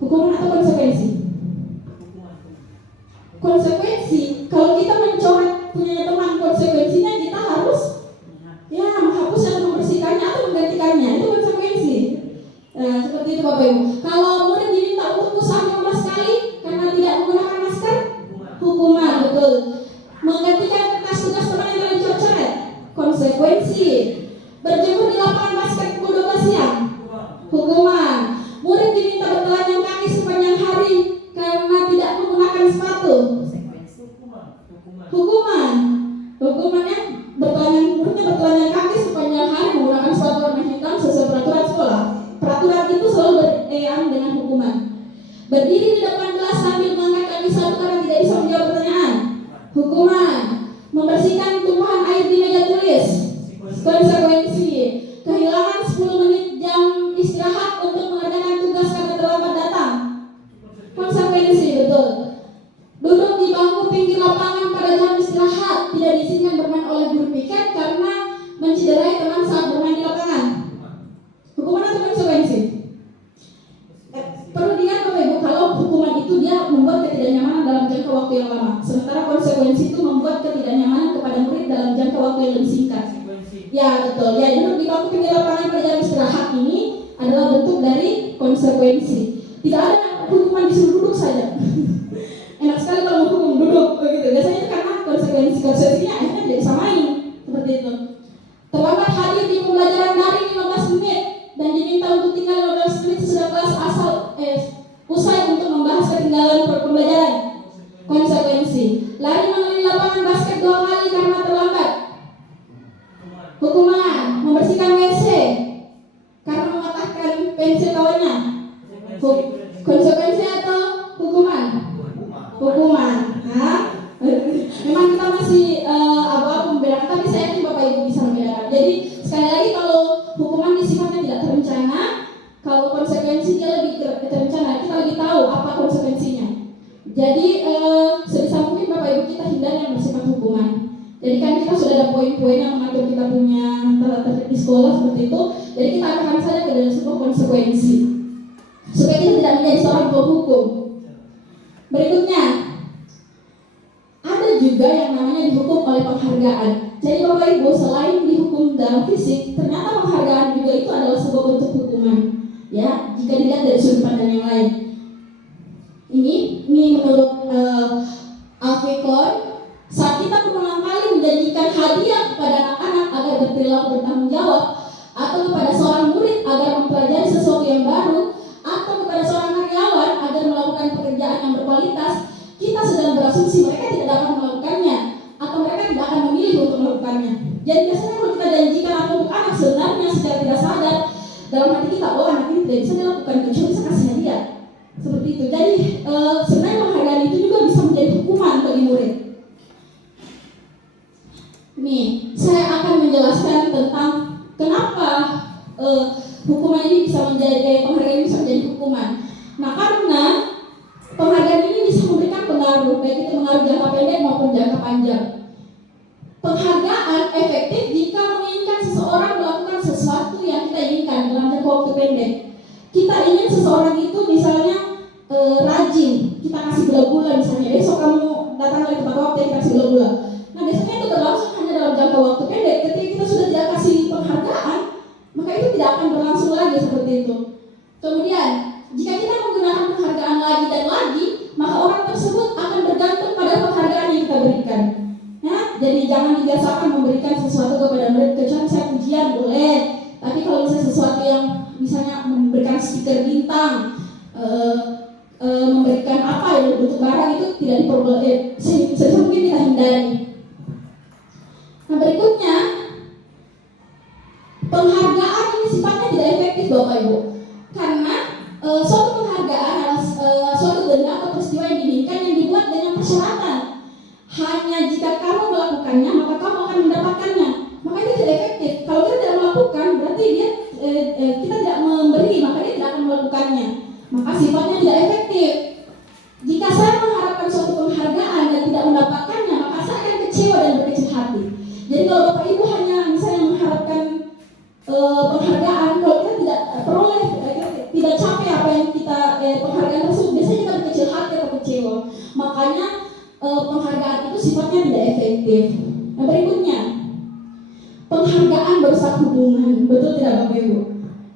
Hukuman atau konsekuensi? Konsekuensi. Kalau kita mencoret punya teman, konsekuensinya kita harus menghapus atau membersihkannya atau menggantikannya. Itu konsekuensi. Seperti itu Bapak Ibu. Kalau murid diminta untuk push-up 15 kali karena tidak menggunakan masker, hukuman, betul. Menggantikan kertas tugas teman yang telah dicoret, konsekuensi. Berjemur di lapangan basket pukul 12 siang, hukuman. Murid diminta bertelanjang kaki sepanjang hari karena tidak menggunakan sepatu, hukuman. Hukumannya bertelanjang kaki sepanjang hari menggunakan sepatu warna hitam sesuai peraturan sekolah. Peraturan itu selalu dengan hukuman. Berdiri di depan kelas sambil mengangkat kaki satu karena tidak bisa menjawab pertanyaan, hukuman. Membersihkan tumpahan air di meja tulis, konsekuensi. Kehilangan 10 menit jam istirahat untuk mengerjakan tugas karena terlambat datang, konsekuensi, betul. Duduk di bangku pinggir lapangan pada jam istirahat, tidak diizinkan bermain oleh guru piket karena mencederai teman saat bermain di lapangan, hukuman atau konsekuensi? Perlu diingat Bapak Ibu, kalau hukuman itu dia membuat ketidaknyamanan dalam jangka waktu yang lama, sementara konsekuensi itu membuat waktu yang lebih singkat. Ya betul. Ya duduk di bangku pinggir lapangan pada jam istirahat ini adalah bentuk dari konsekuensi. Tidak ada hukuman disuruh duduk saja. Enak sekali kalau hukum duduk begitu. Biasanya itu karena konsekuensinya akhirnya tidak bisa main seperti itu. Terlambat hadir di pembelajaran daring 15 menit dan diminta untuk tinggal 15 menit sesudah kelas usai untuk membahas ketinggalan pembelajaran. Konsekuensi. Lari mengelilingi lapangan basket 2 kali karena terlambat. Hukuman. Membersihkan WC karena mematahkan pensil kawannya. Konsekuensi atau hukuman? Hukuman. Nah, memang kita masih abu-abu membedakan, tapi saya yakin Bapak Ibu bisa membedakan. Jadi sekali lagi kalau hukuman sifatnya tidak terencana, kalau konsekuensi dia lebih terencana, kita lebih tahu apa konsekuensinya. Jadi sebisa mungkin Bapak Ibu kita hindari yang bersifat hukuman. Jadi kan kita sudah ada poin-poin yang mengatur kita punya tata tertib di sekolah seperti itu. Jadi kita akan saja ke dalam sebuah konsekuensi supaya kita tidak menjadi seorang penghukum. Berikutnya, ada juga yang namanya dihukum oleh penghargaan. Jadi Bapak Ibu selain dihukum dalam fisik, ternyata penghargaan juga itu adalah sebuah bentuk hukuman. Ya, jika dilihat dari sudut pandang yang lain. Ini menurut Alfikon, saat kita berulang kali menjanjikan hadiah kepada anak-anak agar berperilaku bertanggung jawab, atau kepada seorang murid agar mempelajari sesuatu yang baru, atau kepada seorang karyawan agar melakukan pekerjaan yang berkualitas, kita sedang berasumsi mereka tidak dapat melakukannya, atau mereka tidak akan memilih untuk melakukannya. Jadi biasanya kalau kita janjikan apa untuk anak, sebenarnya secara tidak sadar dalam hati kita, oh anak ini tidak bisa dilakukan, kecuali bisa kasih hadiah. Seperti itu. Jadi sebenarnya penghargaan itu juga bisa menjadi hukuman bagi murid. Nih, saya akan menjelaskan tentang kenapa hukuman ini bisa menjadi penghargaan ini bisa menjadi hukuman. Nah, karena penghargaan ini bisa memberikan pengaruh, baik itu pengaruh jangka pendek maupun jangka panjang. Penghargaan efektif jika menginginkan seseorang melakukan sesuatu yang kita inginkan dalam jangka waktu pendek. Kita ingin seseorang itu misalnya rajin, kita kasih gula-gula misalnya, besok kamu datang lagi tepat waktu, kita kasih gula-gula. Nah biasanya itu berlangsung hanya dalam jangka waktu pendek. Ketika kita sudah tidak kasih penghargaan, maka itu tidak akan berlangsung lagi seperti itu. Kemudian, jika kita menggunakan penghargaan lagi dan lagi, maka orang tersebut akan bergantung pada penghargaan yang kita berikan. Ya, jadi jangan dibiasakan memberikan sesuatu kepada murid, kecuali saya pujian boleh. Tapi kalau misalnya sesuatu yang misalnya memberikan stiker bintang, memberikan apa yang bentuk barang itu tidak diperbolehkan. Sebisa mungkin kita hindari. Nah berikutnya, penghargaan ini sifatnya tidak efektif Bapak Ibu, karena suatu penghargaan adalah suatu benda atau peristiwa yang diinginkan yang dibuat dengan persyaratan. Hanya jika kamu melakukannya maka kamu akan mendapatkannya. Maka itu tidak efektif. Kalau kita tidak melakukan berarti kita tidak memberi, maka dia tidak akan melakukannya. Maka sifatnya tidak efektif. Jika saya mengharapkan suatu penghargaan dan tidak mendapatkannya, maka saya akan kecewa dan berkecil hati. Jadi kalau Bapak Ibu hanya misalnya mengharapkan penghargaan, kalau kita tidak peroleh, tidak capai apa yang kita penghargaan tersebut, biasanya kita berkecil hati atau kecewa. Makanya penghargaan itu sifatnya tidak efektif. Nah berikutnya, penghargaan merusak hubungan, betul tidak Bapak Ibu?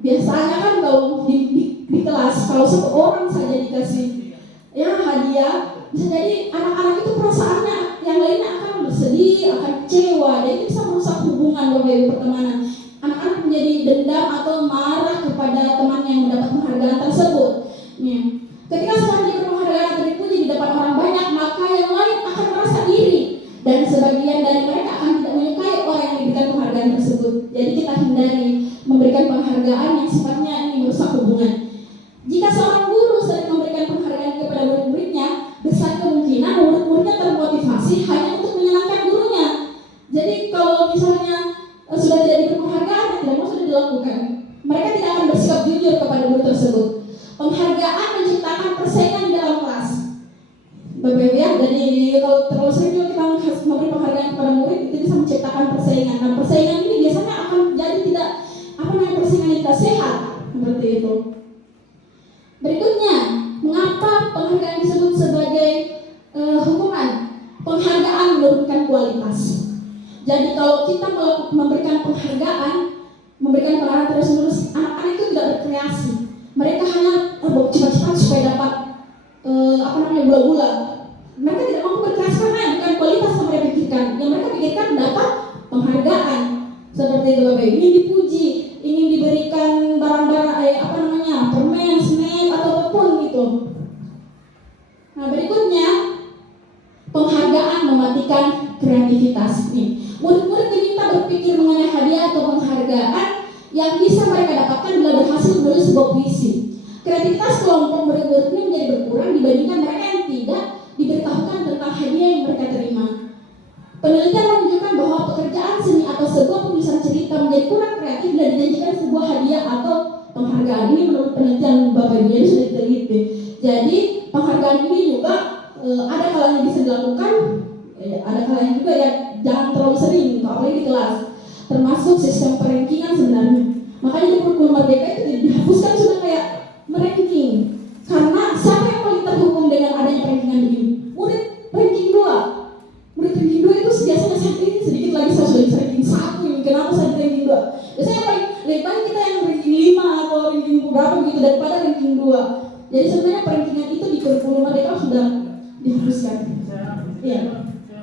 Biasanya kan kalau di kelas, kalau satu orang saja dikasih ya hadiah, bisa jadi anak-anak itu perasaannya yang lainnya akan bersedih, akan kecewa, dan itu bisa merusak hubungan Bapak Ibu pertemanan. Anak-anak menjadi dendam atau marah kepada temannya yang mendapat penghargaan tersebut. Nih, ketika selanjutnya penghargaan atau dipuji di depan orang banyak, maka yang lain akan merasa iri dan sebagian dari mereka akan tidak menyukai orang yang diberikan penghargaan tersebut. Jadi kita hindari memberikan penghargaan yang sifatnya ini merusak hubungan. Jika seorang guru sering memberikan penghargaan kepada murid-muridnya, besar kemungkinan murid-muridnya termotivasi hanya untuk menyenangkan gurunya. Jadi kalau misalnya sudah tidak diberi penghargaan, tidak mau sudah dilakukan, mereka tidak akan bersikap jujur kepada guru tersebut. Penghargaan menciptakan persaingan di dalam kelas. Bapak Ibu ya, jadi kalau terlalu sering juga kita memberi penghargaan kepada murid, itu bisa menciptakan persaingan. Nah persaingan ini biasanya akan jadi tidak persaingan yang tidak sehat seperti itu. Berikutnya, mengapa penghargaan disebut sebagai hukuman? Penghargaan menurunkan kualitas. Jadi kalau kita memberikan penghargaan terus-menerus, anak-anak itu tidak berkreasi. Mereka hanya cepat-cepat supaya dapat gula-gula. Mereka tidak mampu berkreasi karena bukan kualitas yang mereka pikirkan. Yang mereka pikirkan dapat penghargaan. Seperti itu Bapak Ibu, ingin dipuji, ingin diberikan barang-barang permen, snack atau apapun gitu. Nah berikutnya, penghargaan mematikan kreativitas nih. Murid-murid diminta berpikir mengenai hadiah atau penghargaan yang bisa mereka dapatkan bila berhasil menulis sebuah puisi. Kreativitas kelompok murid-murid ini menjadi berkurang dibandingkan mereka yang tidak diberitahukan tentang hadiah yang mereka terima. Penelitian menunjukkan bahwa pekerjaan seni atau sebuah penulisan cerita menjadi kurang kreatif bila dijanjikan sebuah hadiah atau penghargaan. Ini menurut penelitian Bapak Ibu yang sudah diteliti. Jadi penghargaan ini juga ada kalanya bisa dilakukan, ada kalanya juga ya jangan terlalu sering, apalagi di kelas. Termasuk sistem perankingan sebenarnya. Makanya di kurikulum Merdeka itu dihapuskan sudah kayak meranking. Karena siapa yang paling terhukum dengan adanya perankingan begini? Murid ranking 2. Murid ranking 2 itu biasanya saya ini sedikit lagi saya sudah di ranking 1 ini. Kenapa saya di ranking 2? Biasanya lebih baik kita yang ranking 5 atau ranking berapa gitu daripada ranking 2. Jadi sebenarnya perankingan itu di kurikulum Merdeka sudah dihapuskan. Iya.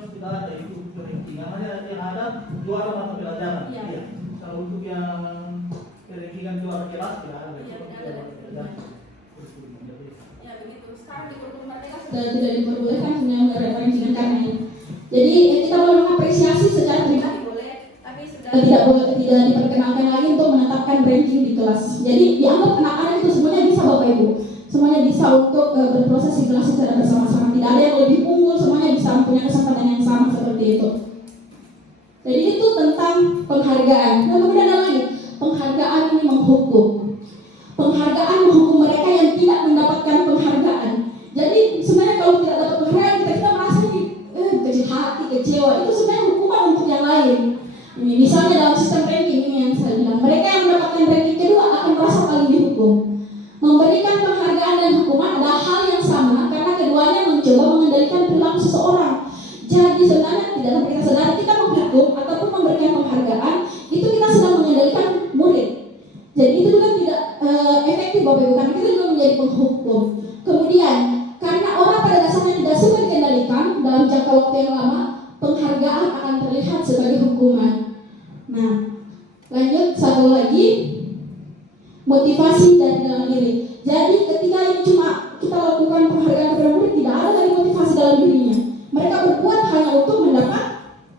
Tidak ada itu perankingan, hanya yang ada juara mata pelajaran. Iya. Kalau untuk yang perankingan juara kelas tidak ada. Ya begitu. Sekarang di kurikulum Merdeka sudah tidak diperbolehkan punya perankingan karena ini. Jadi kita boleh mengapresiasi secara pribadi boleh, tapi sudah tidak diperkenalkan lagi untuk menetapkan ranking di kelas. Jadi dianggap anak-anak itu semuanya bisa Bapak Ibu. Semuanya bisa untuk berproses di kelas secara bersama-sama. Tidak ada yang lebih unggul, semuanya bisa punya kesempatan yang sama seperti itu. Jadi itu tentang penghargaan. Dan kemudian ada lagi, penghargaan ini menghukum. Penghargaan menghukum mereka yang tidak mendapatkan penghargaan. Jadi sebenarnya kalau tidak dapat penghargaan kita merasa kecil hati, kecewa. Itu sebenarnya hukuman untuk yang lain. Ini misalnya dalam sistem ranking ini yang saya bilang, mereka yang mendapatkan ranking kedua akan merasa paling dihukum. Memberikan penghargaan dan hukuman adalah hal yang sama karena keduanya mencoba mengendalikan perilaku seseorang. Jadi sebenarnya tidak sampai kita sadar kita menghukum ataupun memberikan penghargaan itu kita sedang mengendalikan murid. Jadi itu juga tidak efektif Bapak Ibu karena kita juga menjadi penghukum. Kemudian karena orang pada dasarnya tidak suka dikendalikan dalam jangka waktu yang lama, penghargaan akan terlihat sebagai hukuman. Nah, lanjut satu lagi. Motivasi dari dalam diri. Jadi ketika ini cuma kita lakukan penghargaan kepada murid, tidak ada lagi motivasi dalam dirinya. Mereka berbuat hanya untuk mendapat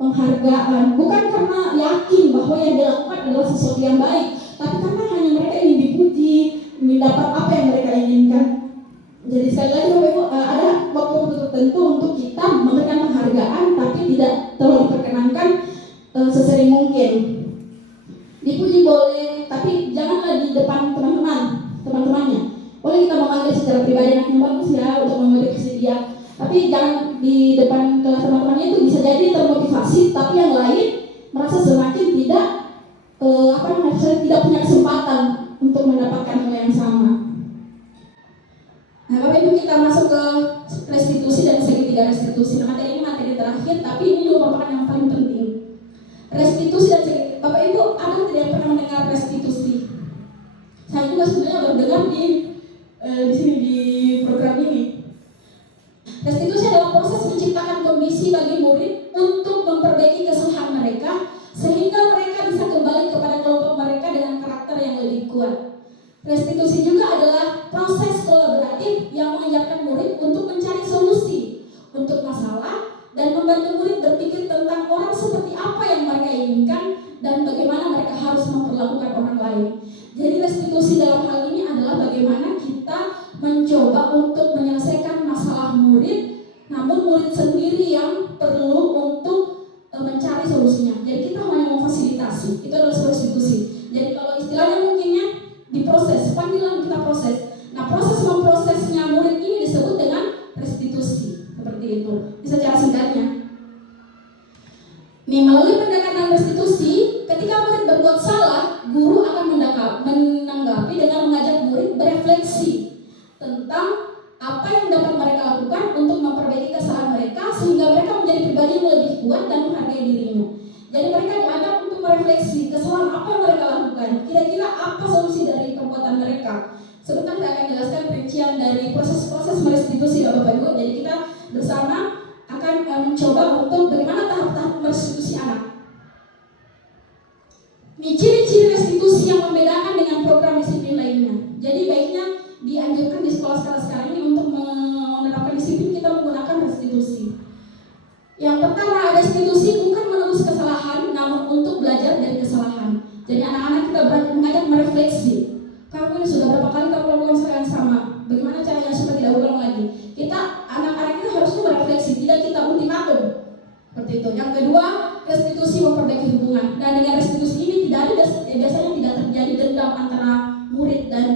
penghargaan, bukan karena yakin bahwa yang dilakukan adalah sesuatu yang baik, tapi karena hanya mereka ingin dipuji, mendapat apa yang mereka inginkan. Jadi sekali lagi Bapak Ibu, ada waktu tertentu untuk kita memberikan penghargaan, tapi tidak terlalu diperkenankan sesering mungkin. Dipuji boleh, tapi janganlah di depan teman-temannya. Boleh kita memanggil secara pribadi anaknya bagus ya untuk memotivasi dia, tapi jangan di depan kelas teman-temannya. Itu bisa jadi termotivasi, tapi yang lain merasa semakin tidak tidak punya kesempatan untuk mendapatkan hal yang sama. Nah, Bapak Ibu, kita masuk ke restitusi dan segitiga restitusi. Nah, materi ini materi terakhir, tapi ini juga merupakan yang paling penting. Restitusi dan segitiga. Bapak Ibu, ada tidak yang pernah mendengar restitusi? Saya juga sebenarnya baru dengar di sini di program ini. Restitusi adalah proses menciptakan kondisi bagi murid untuk memperbaiki kesalahan mereka sehingga mereka bisa kembali kepada kelompok mereka dengan karakter yang lebih kuat. Restitusi juga adalah proses kolaboratif yang mengajarkan murid untuk mencari solusi untuk masalah dan membantu murid berpikir tentang orang seperti apa yang mereka inginkan dan bagaimana mereka harus memperlakukan orang lain. Jadi restitusi dalam hal ini adalah bagaimana kita mencoba untuk menyelesaikan masalah murid, namun murid sendiri yang perlu untuk mencari solusinya. Jadi kita hanya memfasilitasi, itu adalah restitusi. Jadi kalau istilahnya mungkinnya diproses, panggilan kita proses. Nah, proses memprosesnya murid ini disebut dengan restitusi. Seperti itu, bisa cara singkatnya. Nih, melalui pendekatan restitusi, ketika murid berbuat salah, guru akan menanggapi dengan mengajak murid berefleksi tentang apa yang dapat mereka lakukan untuk memperbaiki kesalahan mereka sehingga mereka menjadi pribadi yang lebih kuat dan menghargai dirinya. Jadi mereka diajak untuk merefleksi kesalahan apa yang mereka lakukan. Kira-kira apa solusi dari perbuatan mereka. Sebentar saya akan jelaskan rincian dari proses-proses merestitusi Bapak Ibu. Jadi kita bersama akan mencoba untuk bagaimana tahap-tahap merestitusi anak. Ini ciri-ciri restitusi yang membedakan dengan program disiplin lainnya. Jadi baiknya dianjurkan di sekolah sekarang ini untuk menerapkan disiplin kita menggunakan restitusi. Yang pertama, restitusi bukan menebus kesalahan, namun untuk belajar dari kesalahan. Jadi anak-anak kita mengajak merefleksi. Kamu ini sudah berapa kali kamu melakukan kesalahan sama? Bagaimana caranya supaya tidak ulang lagi? Anak-anak kita harusnya merefleksi, tidak kita ultimatum. Seperti itu. Yang kedua, restitusi memperbaiki hubungan. Dan dengan restitusi ini biasanya tidak terjadi dendam antara murid dan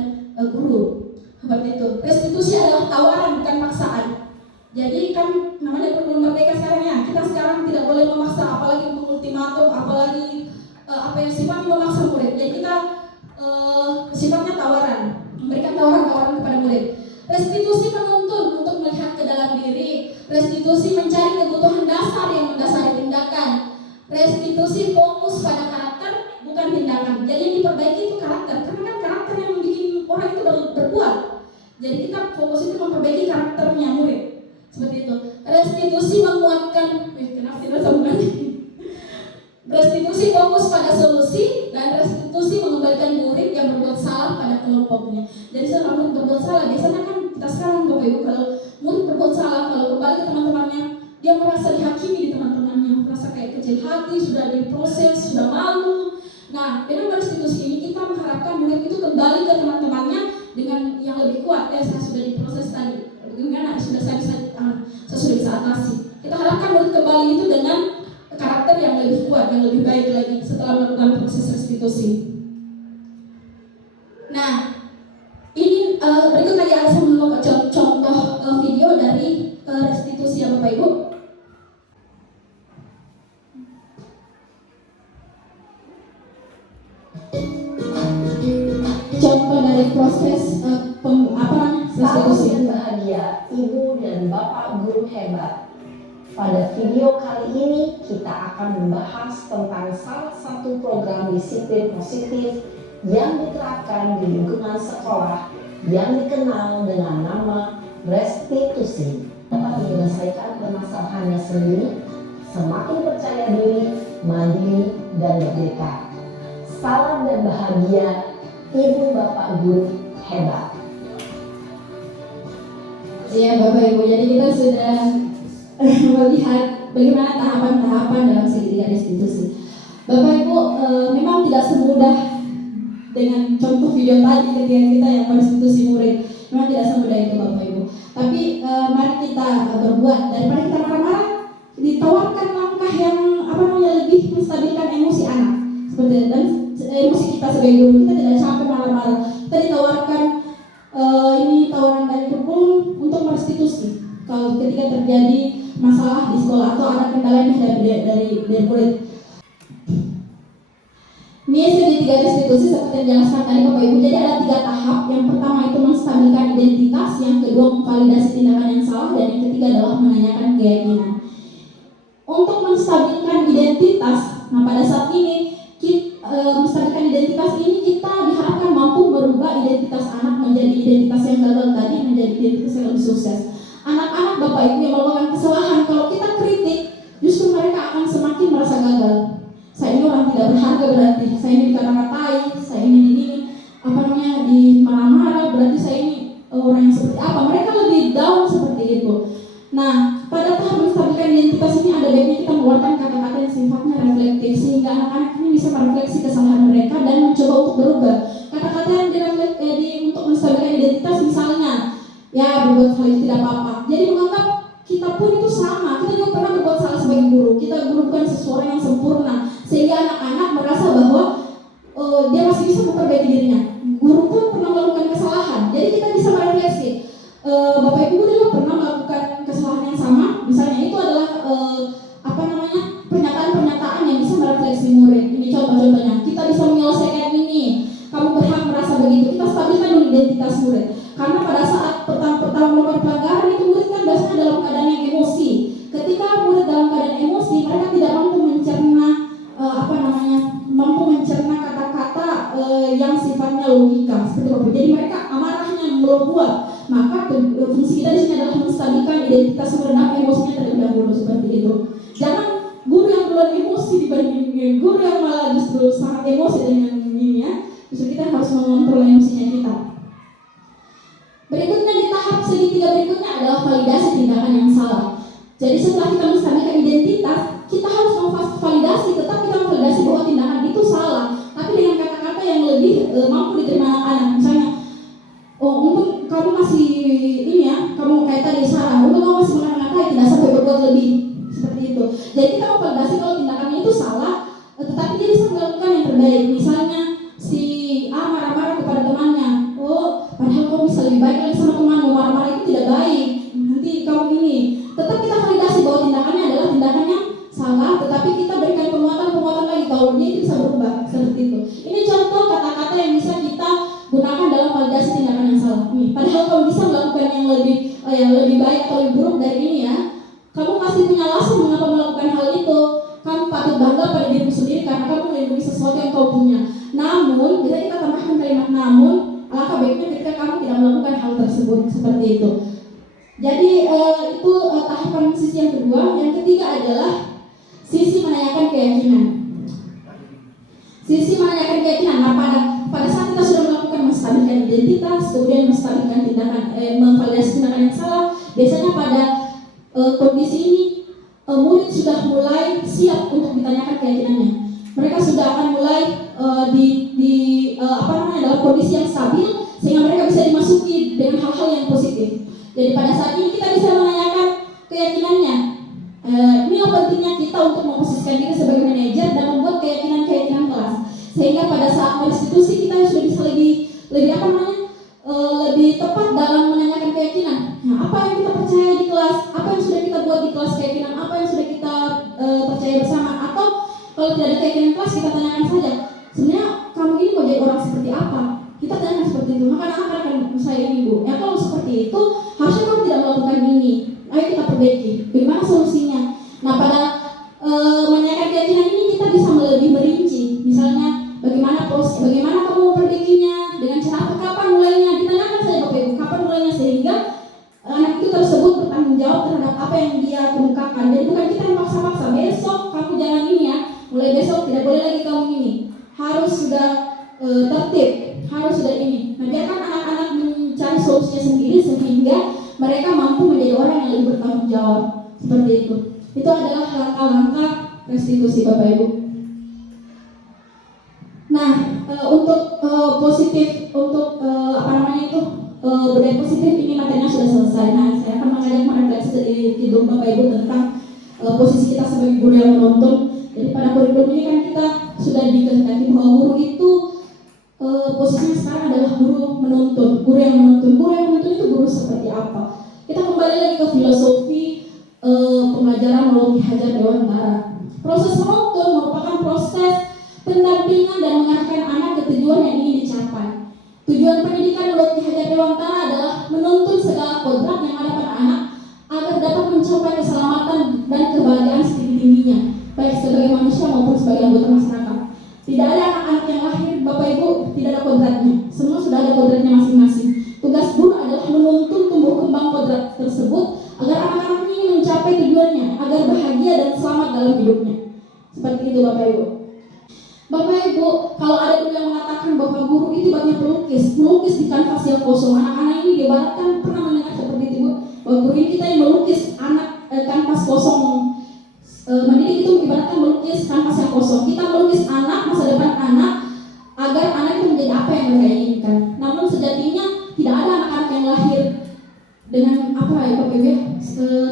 guru. Seperti itu. Restitusi adalah tawaran bukan paksaan. Jadi kan namanya kurikulum merdeka sekarang ya. Kita sekarang tidak boleh memaksa, apalagi mengultimatum, apalagi apa yang sifatnya memaksa murid. Jadi kita sifatnya tawaran, memberikan tawaran-tawaran kepada murid. Restitusi menuntun untuk melihat ke dalam diri. Restitusi mencari kebutuhan dasar yang mendasari tindakan. Restitusi fokus pada karakter bukan tindakan. Jadi yang diperbaiki itu karakter, karena kan karakter yang bikin orang itu berbuat. Jadi kita fokus itu memperbaiki karakternya murid. Seperti itu. Restitusi menguatkan, kenapa tidak sambungan? Restitusi fokus pada solusi dan restitusi mengembalikan murid yang berbuat salah pada kelompoknya. Jadi setelah murid berbuat salah, biasanya kan kita sekarang Bapak Ibu kalau murid berbuat salah, kalau kembali ke teman-temannya, dia merasa dihakimi di teman-temannya, merasa kayak kecil hati, sudah diproses, sudah malu. Nah, dengan restitusi ini kita mengharapkan murid itu kembali ke teman-temannya dengan yang lebih kuat. Saya sudah diproses tadi. Bagaimana saya sudah bisa atasi. Kita harapkan murid kembali itu dengan karakter yang lebih kuat, yang lebih baik lagi setelah melakukan proses restitusi. Nah, ini berikut lagi saya menunjukkan contoh video dari restitusi ya Bapak Ibu. Contoh dari proses restitusi. Salam dan bahagia, Ibu dan Bapak guru hebat. Pada video kali ini kita akan membahas tentang salah satu program disiplin positif yang diterapkan di lingkungan sekolah yang dikenal dengan nama restitusi. Dapat menyelesaikan permasalahannya sendiri, semakin percaya diri, mandiri, dan merdeka. Salam dan bahagia, Ibu Bapak guru hebat. Ya Bapak Ibu, jadi kita sudah melihat bagaimana tahapan-tahapan dalam segitiga restitusi. Bapak Ibu, memang tidak semudah dengan contoh video tadi ketika kita yang merestitusi murid. Memang tidak semudah itu Bapak Ibu. Tapi mari kita berbuat, daripada kita marah-marah, ditawarkan langkah yang lebih menstabilkan emosi anak. Seperti itu. Dan emosi kita sebagai guru, kita tidak capek marah-marah. Kita ditawarkan ini tawaran dari kurikulum untuk merestitusi. Kalau ketika terjadi masalah di sekolah atau ada kendala dari murid. Ini segitiga restitusi seperti yang dijelaskan tadi Bapak Ibu. Jadi ada 3 tahap. Yang pertama itu menstabilkan identitas, yang kedua memvalidasi tindakan yang salah, dan yang ketiga adalah menanyakan keyakinan. Untuk menstabilkan identitas, nah pada saat ini menstabilkan identitas ini kita diharapkan mampu merubah identitas anak menjadi identitas yang gagal tadi menjadi identitas yang lebih sukses. Anak-anak Bapak Ibu yang melakukan kesalahan, kalau kita kritik, justru mereka akan semakin merasa gagal. Saya ini orang tidak berharga berarti, saya ini dikata-katai, saya ini di marah-marah, berarti saya ini orang yang seperti apa. Mereka lebih down seperti itu. Nah, pada tahap menstabilkan identitas ini ada baiknya kita mengeluarkan kata-kata yang sifatnya reflektif sehingga anak-anak ini bisa merefleksi kesalahan mereka dan mencoba untuk berubah. Kata-kata yang untuk menstabilkan identitas misalnya, ya berbuat hal itu tidak apa-apa. Jadi menganggap kita pun itu sama, kita juga pernah berbuat salah sebagai guru. Kita guru bukan seseorang yang sempurna, sehingga anak-anak merasa bahwa dia masih bisa memperbaiki dirinya. Guru pun pernah melakukan kesalahan, jadi kita bisa merefleksi. Bapak Ibu juga pernah melakukan kesalahan yang sama, misalnya itu adalah pernyataan-pernyataan yang bisa merefleksi murid. Ini contoh-contohnya. Kita bisa menyelesaikan ini. Kamu berhak merasa begitu. Kita stabilkan dulu identitas murid. Karena pada saat pertama melakukan pelanggaran itu murid kan biasanya dalam keadaan yang emosi. Ketika murid dalam keadaan emosi, mereka tidak mampu mencerna sangat emosi dengan ini ya. Justru kita harus mengontrol emosinya kita. Berikutnya di tahap segitiga berikutnya adalah validasi tindakan yang salah. Jadi setelah kita menstabilkan identitas, kita harus memvalidasi, tetap kita memvalidasi bahwa tindakan itu salah, tapi dengan kata-kata yang lebih mampu diterima anak-anak. Misalnya, oh untuk kamu masih ini ya, kamu kayak tadi Sarah, untuk kamu masih mengatakan tidak sampai berbuat lebih seperti itu. Jadi kita memvalidasi kalau tindakannya itu salah, tetapi dia bisa melakukan yang terbaik. Misalnya si A marah-marah kepada temannya, oh padahal kamu bisa lebih baik lagi sama temanmu, marah-marah itu tidak baik, nanti kamu ini. Tetap kita validasi bahwa tindakannya adalah tindakan yang salah, tetapi kita berikan penguatan lagi kalau dia itu bisa berubah seperti itu. Ini contoh kata-kata yang bisa kita gunakan dalam validasi tindakan yang salah. Padahal kamu bisa melakukan yang lebih baik atau lebih buruk dari ini ya. Kamu pasti punya alasan mengapa melakukan hal itu. Kamu patut bangga pada dirimu sendiri karena kamu melindungi sesuatu yang kau punya. Namun, bisa kita tambahkan kalimat namun, alangkah baiknya ketika kamu tidak melakukan hal tersebut seperti itu. Jadi itu tahapan sisi yang kedua. Yang ketiga adalah sisi menanyakan keyakinan. Sisi menanyakan keyakinan. Nah, pada saat kita sudah melakukan menstabilkan identitas, kemudian menstabilkan tindakan, memvalidasi tindakan yang salah, biasanya pada kondisi ini murid sudah mulai siap untuk ditanyakan keyakinannya. Mereka sudah akan mulai dalam kondisi yang stabil sehingga mereka bisa dimasuki dengan hal-hal yang positif. Jadi pada saat ini kita bisa menanyakan keyakinannya. Inilah pentingnya kita untuk memposisikan diri sebagai manajer dan membuat keyakinan-keyakinan kelas. Sehingga pada saat restitusi kita sudah bisa lebih tepat dalam menanyakan keyakinan. Nah, apa yang kita percaya di kelas, apa yang sudah kita buat di kelas keyakinan, apa yang sudah kita percaya bersama, atau kalau tidak ada keyakinan kelas kita tanyakan saja. Sebenarnya kamu ini mau jadi orang seperti apa? Kita tanyakan seperti itu. Maka anak-anak akan saya ini Bu. Ya kalau seperti itu harusnya kamu tidak melakukan ini. Ayo kita perbaiki. Bagaimana solusinya? Nah pada menanyakan keyakinan ini kita bisa lebih merinci. Misalnya bagaimana kamu memperbaikinya, dengan cara apa, kapan mulainya, ditanyakan saja Bapak Ibu, kapan mulainya sehingga anak itu tersebut bertanggung jawab terhadap apa yang dia kemukakan. Jadi bukan kita yang paksa-paksa, besok kamu jangan ini ya, mulai besok tidak boleh lagi kamu ini, harus sudah tertib, harus sudah ini. Nah biarkan anak-anak mencari solusinya sendiri sehingga mereka mampu menjadi orang yang lebih bertanggung jawab seperti itu. Itu adalah langkah-langkah restitusi Bapak Ibu. Nah, untuk positif, untuk budaya positif ini materinya sudah selesai. Nah, saya akan mengajak merefleksi sedikit Bapak Ibu tentang posisi kita sebagai guru yang menonton. Jadi pada kurikulum ini kan kita sudah dikehendaki bahwa guru itu posisinya sekarang adalah guru menuntun, guru yang menuntun itu guru seperti apa? Kita kembali lagi ke filosofi pembelajaran melalui Hajar Dewantara. Proses menuntun merupakan proses pendampingan dan mengarahkan anak ke tujuan yang ingin dicapai. Tujuan pendidikan menurut Ki Hajar Dewantara adalah menuntun segala kodrat yang ada pada anak agar dapat mencapai keselamatan dan kebahagiaan setinggi-tingginya, baik sebagai manusia maupun sebagai anggota masyarakat. Tidak ada anak-anak yang lahir, Bapak Ibu, tidak ada kodratnya. Semua sudah ada kodratnya masing-masing. Tugas guru adalah menuntun tumbuh kembang kodrat tersebut agar anak-anak ini mencapai tujuannya, agar bahagia dan selamat dalam hidupnya. Seperti itu Bapak Ibu. Bapak Ibu, kalau ada dulu yang mengatakan bahwa guru itu ibaratnya melukis di kanvas yang kosong. Anak-anak ini diibaratkan pernah mendengar seperti itu Bu, bahwa guru ini kita yang melukis kanvas kosong. Mendidik itu ibaratkan melukis kanvas yang kosong. Kita melukis anak, masa depan anak, agar anak itu menjadi apa yang mereka inginkan. Namun sejatinya tidak ada anak-anak yang lahir dengan Bapak Ibu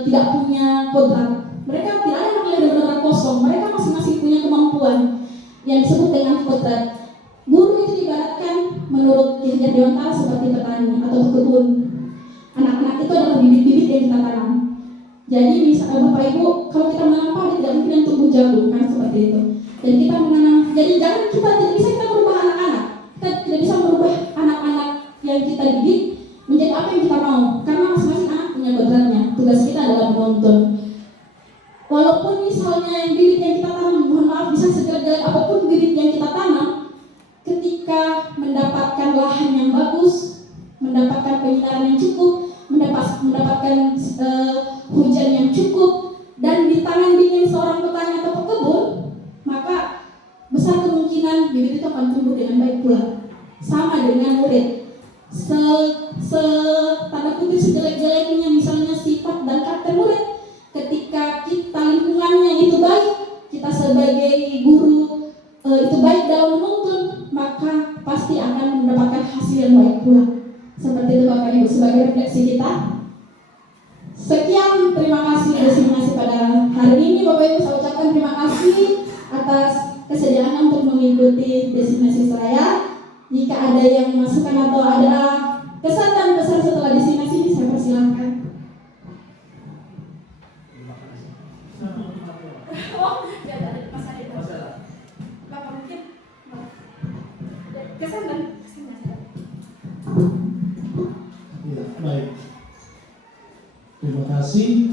tidak punya kodrat. Mereka tidak ada yang lahir benar-benar kosong. Mereka masing-masing punya kemampuan yang disebut dengan kodrat. Guru itu diibaratkan menurut Ki Hajar Dewantara seperti petani atau kebun. Anak-anak itu adalah bibit-bibit yang kita tanam. Jadi misalnya Bapak Ibu, kalau kita menanam padi tidak mungkin yang tumbuh jagung kan seperti itu. Dan kita menanam, jadi jangan tidak bisa kita merubah anak-anak. Kita tidak bisa merubah anak-anak yang kita didik menjadi apa yang kita mau. Karena masing-masing anak punya kodratnya. Tugas kita adalah menonton. Walaupun misalnya yang bibit yang kita tanam, mohon maaf bisa segera apapun bibit yang kita tanam, ketika mendapatkan lahan yang bagus, mendapatkan penyinaran yang cukup, mendapatkan hujan yang cukup, dan di tangan dingin seorang petani atau pekebun, maka besar kemungkinan bibit itu akan tumbuh dengan baik pula. Sama dengan murid. Tanda kutip sejelek-jeleknya misalnya sifat dan karakter murid, ketika kita lingkungannya itu baik, kita sebagai guru itu baik dalam menuntun, maka pasti akan mendapatkan hasil yang baik pula. Seperti itu Bapak Ibu sebagai refleksi kita. Sekian, terima kasih destinasi pada hari ini. Bapak Ibu saya ucapkan terima kasih atas kesediaan untuk mengikuti destinasi saya. Jika ada yang masukan atau ada kesan dan pesan setelah destinasi ini, saya persilahkan. Oh, ya ada pesan itu. Bapak mungkin kesan dan pesan. Ya, baik. Terima kasih.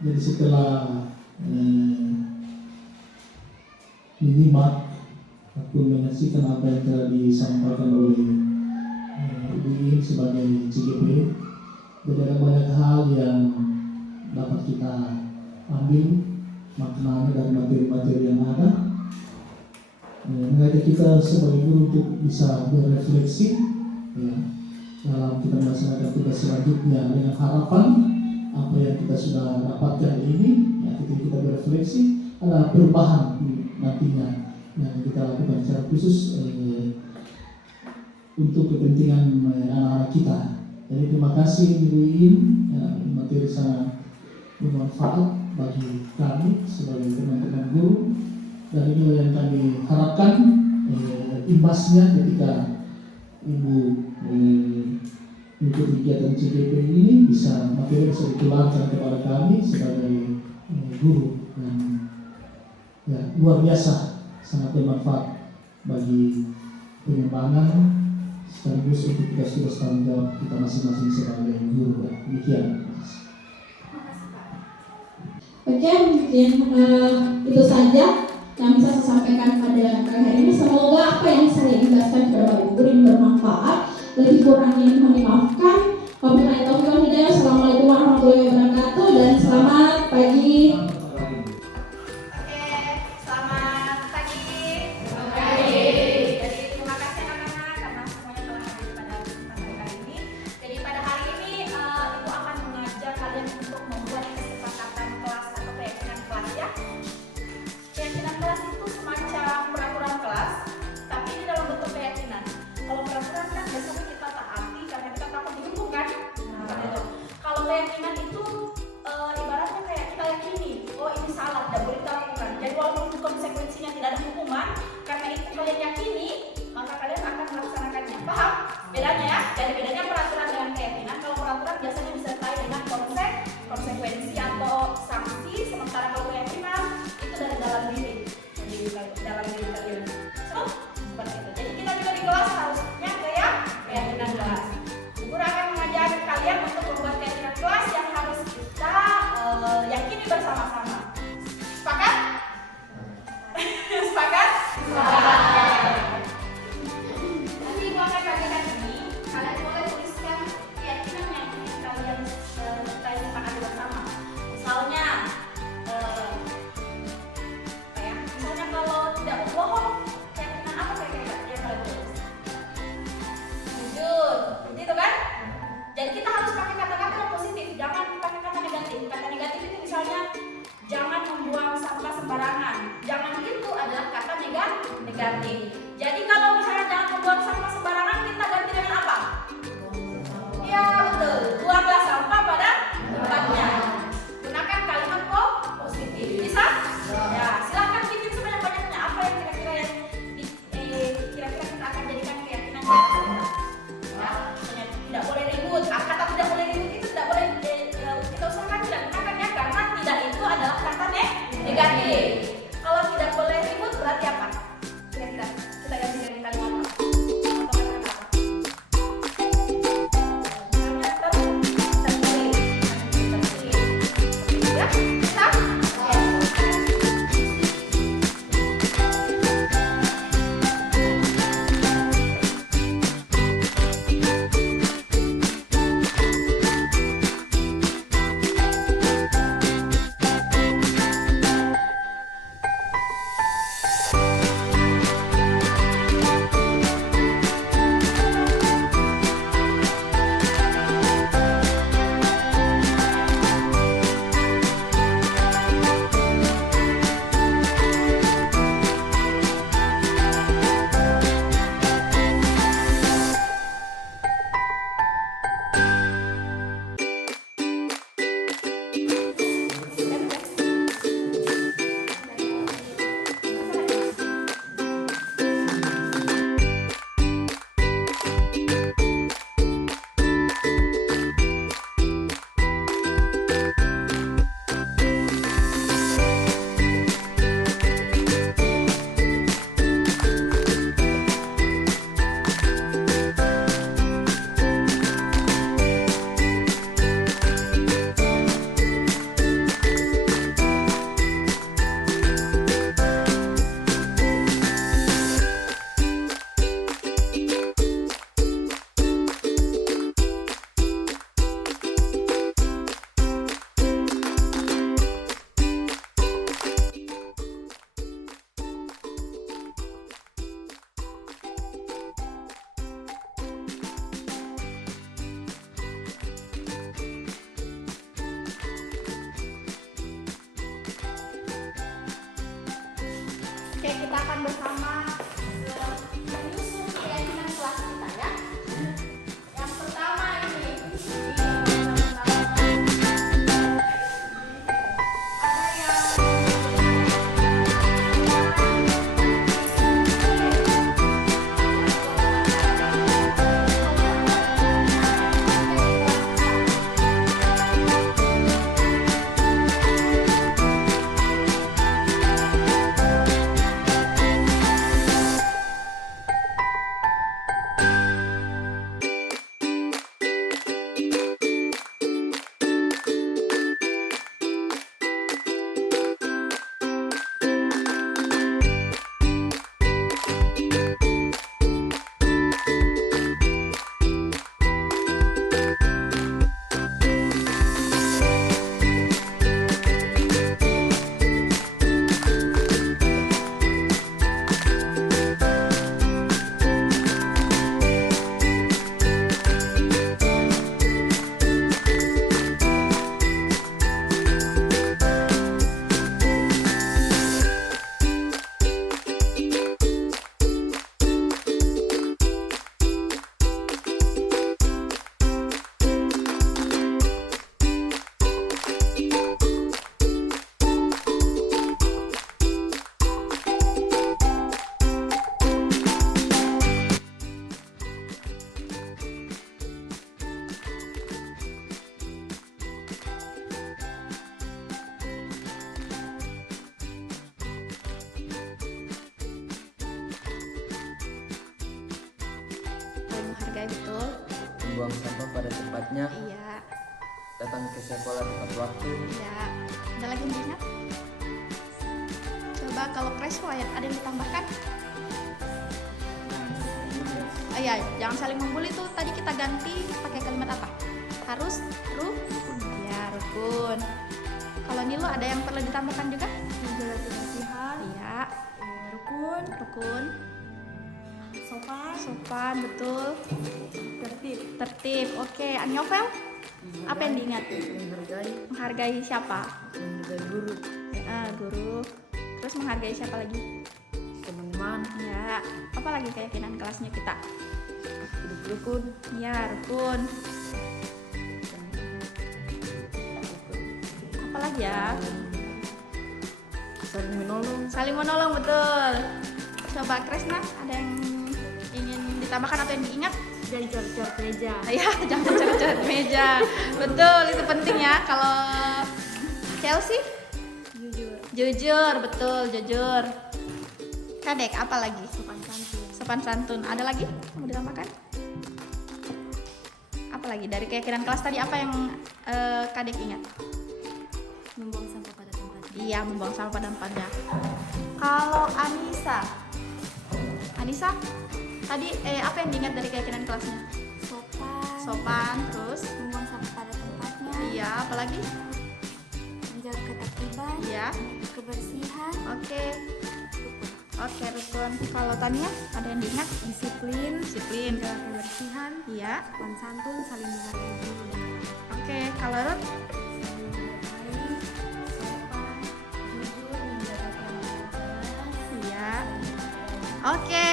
Jadi setelah menyimak atau menyaksikan apa yang telah disampaikan oleh Ibu Iin sebagai CGP, jadi ada banyak hal yang dapat kita ambil maknanya dari materi-materi yang ada. Mengajak kita sebagai guru untuk bisa berefleksi ya, dalam kita melaksanakan tugas selanjutnya dengan harapan apa yang kita sudah dapatkan ini ya, ketika kita berefleksi ada perubahan nantinya yang kita lakukan secara khusus untuk kepentingan anak-anak kita. Jadi terima kasih Ibu Iin, ya, materi sangat bermanfaat bagi kami sebagai teman-teman guru, dan inilah yang kami harapkan imbasnya ketika Ibu untuk kegiatan CGP ini bisa materi bisa ditularkan kepada kami sebagai guru yang ya, luar biasa, sangat bermanfaat bagi pengembangan sekaligus untuk tugas-tugas tanggung jawab kita masing-masing sebagai guru. Demikian. Oke, mungkin itu saja yang bisa saya sampaikan pada hari ini. Semoga apa yang saya jelaskan kepada Bapak Ibu ini bermanfaat. Lebih kurangnya mohon dimaafkan. Wabillahi taufiq wal hidayah. Assalamualaikum warahmatullahi wabarakatuh dan selamat pagi. Keyakinan itu ibaratnya kayak kita yakini, oh ini salah, tidak boleh kita lakukan. Jadi walaupun konsekuensinya tidak ada hukuman, karena itu kalian yakini, maka kalian akan melaksanakannya. Paham bedanya ya? Jadi bedanya peraturan dengan keyakinan. Kalau peraturan biasanya disertai dengan konsekuensi atau sanksi, sementara kalau keyakinan itu dari dalam diri, dalam diri kalian. So, seperti itu. Jadi kita juga di kelas harusnya kayak keyakinan kelas. Guru akan mengajari kalian untuk membuat keyakinan kelas yang harus kita yakini bersama-sama. Sepakat? Sepakat? Sepakat. Nanti ibu akan bagikan ini. Kalian boleh tuliskan keyakinan yang ingin kalian sepakati bersama. Misalnya, misalnya kalau tidak berbohong, keyakinan apa kira-kira yang kalian tulis? Jujur, gitu kan? Jadi kita harus pakai kata-kata yang positif, jangan pakai kata negatif. Kata negatif itu misalnya jangan membuang sampah sembarangan. Jangan itu adalah kata negatif. Jadi kalau misalnya jangan membuang sampah sembarangan, kita ganti dengan apa? Iya betul, buanglah sampah pada tempatnya. Gunakan kalimat positif. Bisa? Ya, silahkan bikin sebanyak-banyaknya apa yang kira-kira kita akan jadikan keyakinan kita. Ya, tidak boleh ribut. Kata tidak boleh ribut itu tidak boleh kita usahakan tidak gunakan ya, karena tidak itu adalah kata negatif. Kalau tidak boleh ribut berarti apa? Kira-kira Oke, kita akan bersama menyusun keyakinan kelas kita ya. Yang pertama ini ada yang menghargai betul. Membuang sampah pada tempatnya, Iya, datang ke sekolah tepat waktu, iya. Ada lagi yang diingat? Coba kalau Krespo ada yang ditambahkan? Iya, jangan saling membuli tuh. Tadi kita ganti pakai kalimat apa? Harus rukun. Ya, rukun. Kalau Nilo ada yang perlu ditambahkan juga? Menjaga kebersihan, Iya, rukun, rukun. sopan, Sopan, betul. tertib, Tertib. Oke, Anyovel? Apa yang diingat? menghargai, Menghargai siapa? menghargai guru, Guru. Terus menghargai siapa lagi? teman-teman, Ya, apa lagi keyakinan kelasnya kita? hidup rukun, Ya, rukun. Apa lagi ya? saling menolong, Saling menolong, betul. Coba Kresna, ada yang ingin ditambahkan atau yang diingat? dan coret-coret meja. Ya, jangan coret-coret meja. Betul, itu penting ya. Kalau Chelsea? Jujur, Jujur, betul, jujur. Kadek, apa lagi? sopan santun, Sopan santun. Ada lagi? Mau ditambahkan? Apa lagi? Dari keyakinan kelas tadi apa yang Kadek ingat? membuang sampah pada tempatnya. Iya, membuang sampah pada tempatnya. Kalau Anissa, tadi apa yang diingat dari keyakinan kelasnya? Sopan, Sopan, terus? membuang sampah pada tempatnya, Iya, apa lagi? menjaga ketertiban, Iya, kebersihan, oke. rukun, Oke, rukun. Kalau Tania, ada yang diingat? disiplin, Disiplin. menjaga kebersihan, Iya, sopan santun, saling menghargai guru dan oke. Kalau Ruth? saling menghargai, sopan, jujur, menjaga kebersihan, Iya. Oke.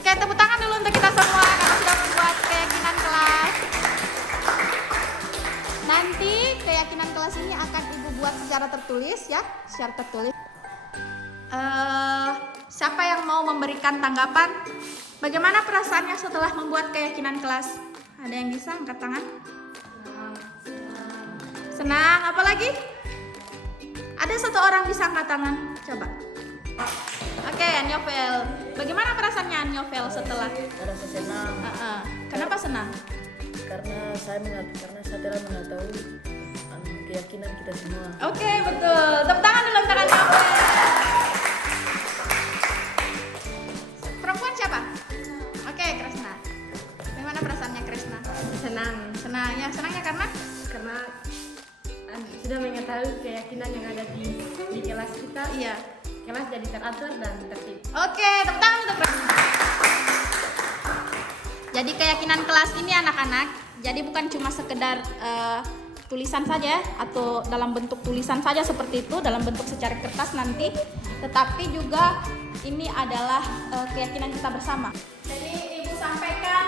Oke, tepuk tangan dulu untuk kita semua karena sudah membuat keyakinan kelas. Nanti keyakinan kelas ini akan Ibu buat secara tertulis ya, secara tertulis. Siapa yang mau memberikan tanggapan? Bagaimana perasaannya setelah membuat keyakinan kelas? Ada yang bisa angkat tangan? Senang. Apa lagi? Ada satu orang bisa angkat tangan. Coba. Oke, Anyovel. Bagaimana perasaannya Anyovel setelah? rasa senang, Kenapa senang? karena saya telah mengetahui keyakinan kita semua. Oke, betul. Tepuk tangan dulu untuk Anyovel. Perempuan siapa? Oke, Kresna. Bagaimana perasaannya Kresna? senang Senang. Ya, senangnya karena? karena sudah mengetahui keyakinan yang ada di kelas kita. Iya. Kelas jadi teratur dan tertib. Oke, tepuk tangan untuk Kresna. Jadi keyakinan kelas ini anak-anak, jadi bukan cuma sekedar tulisan saja atau dalam bentuk tulisan saja seperti itu, dalam bentuk secari kertas nanti, tetapi juga ini adalah keyakinan kita bersama. Jadi Ibu sampaikan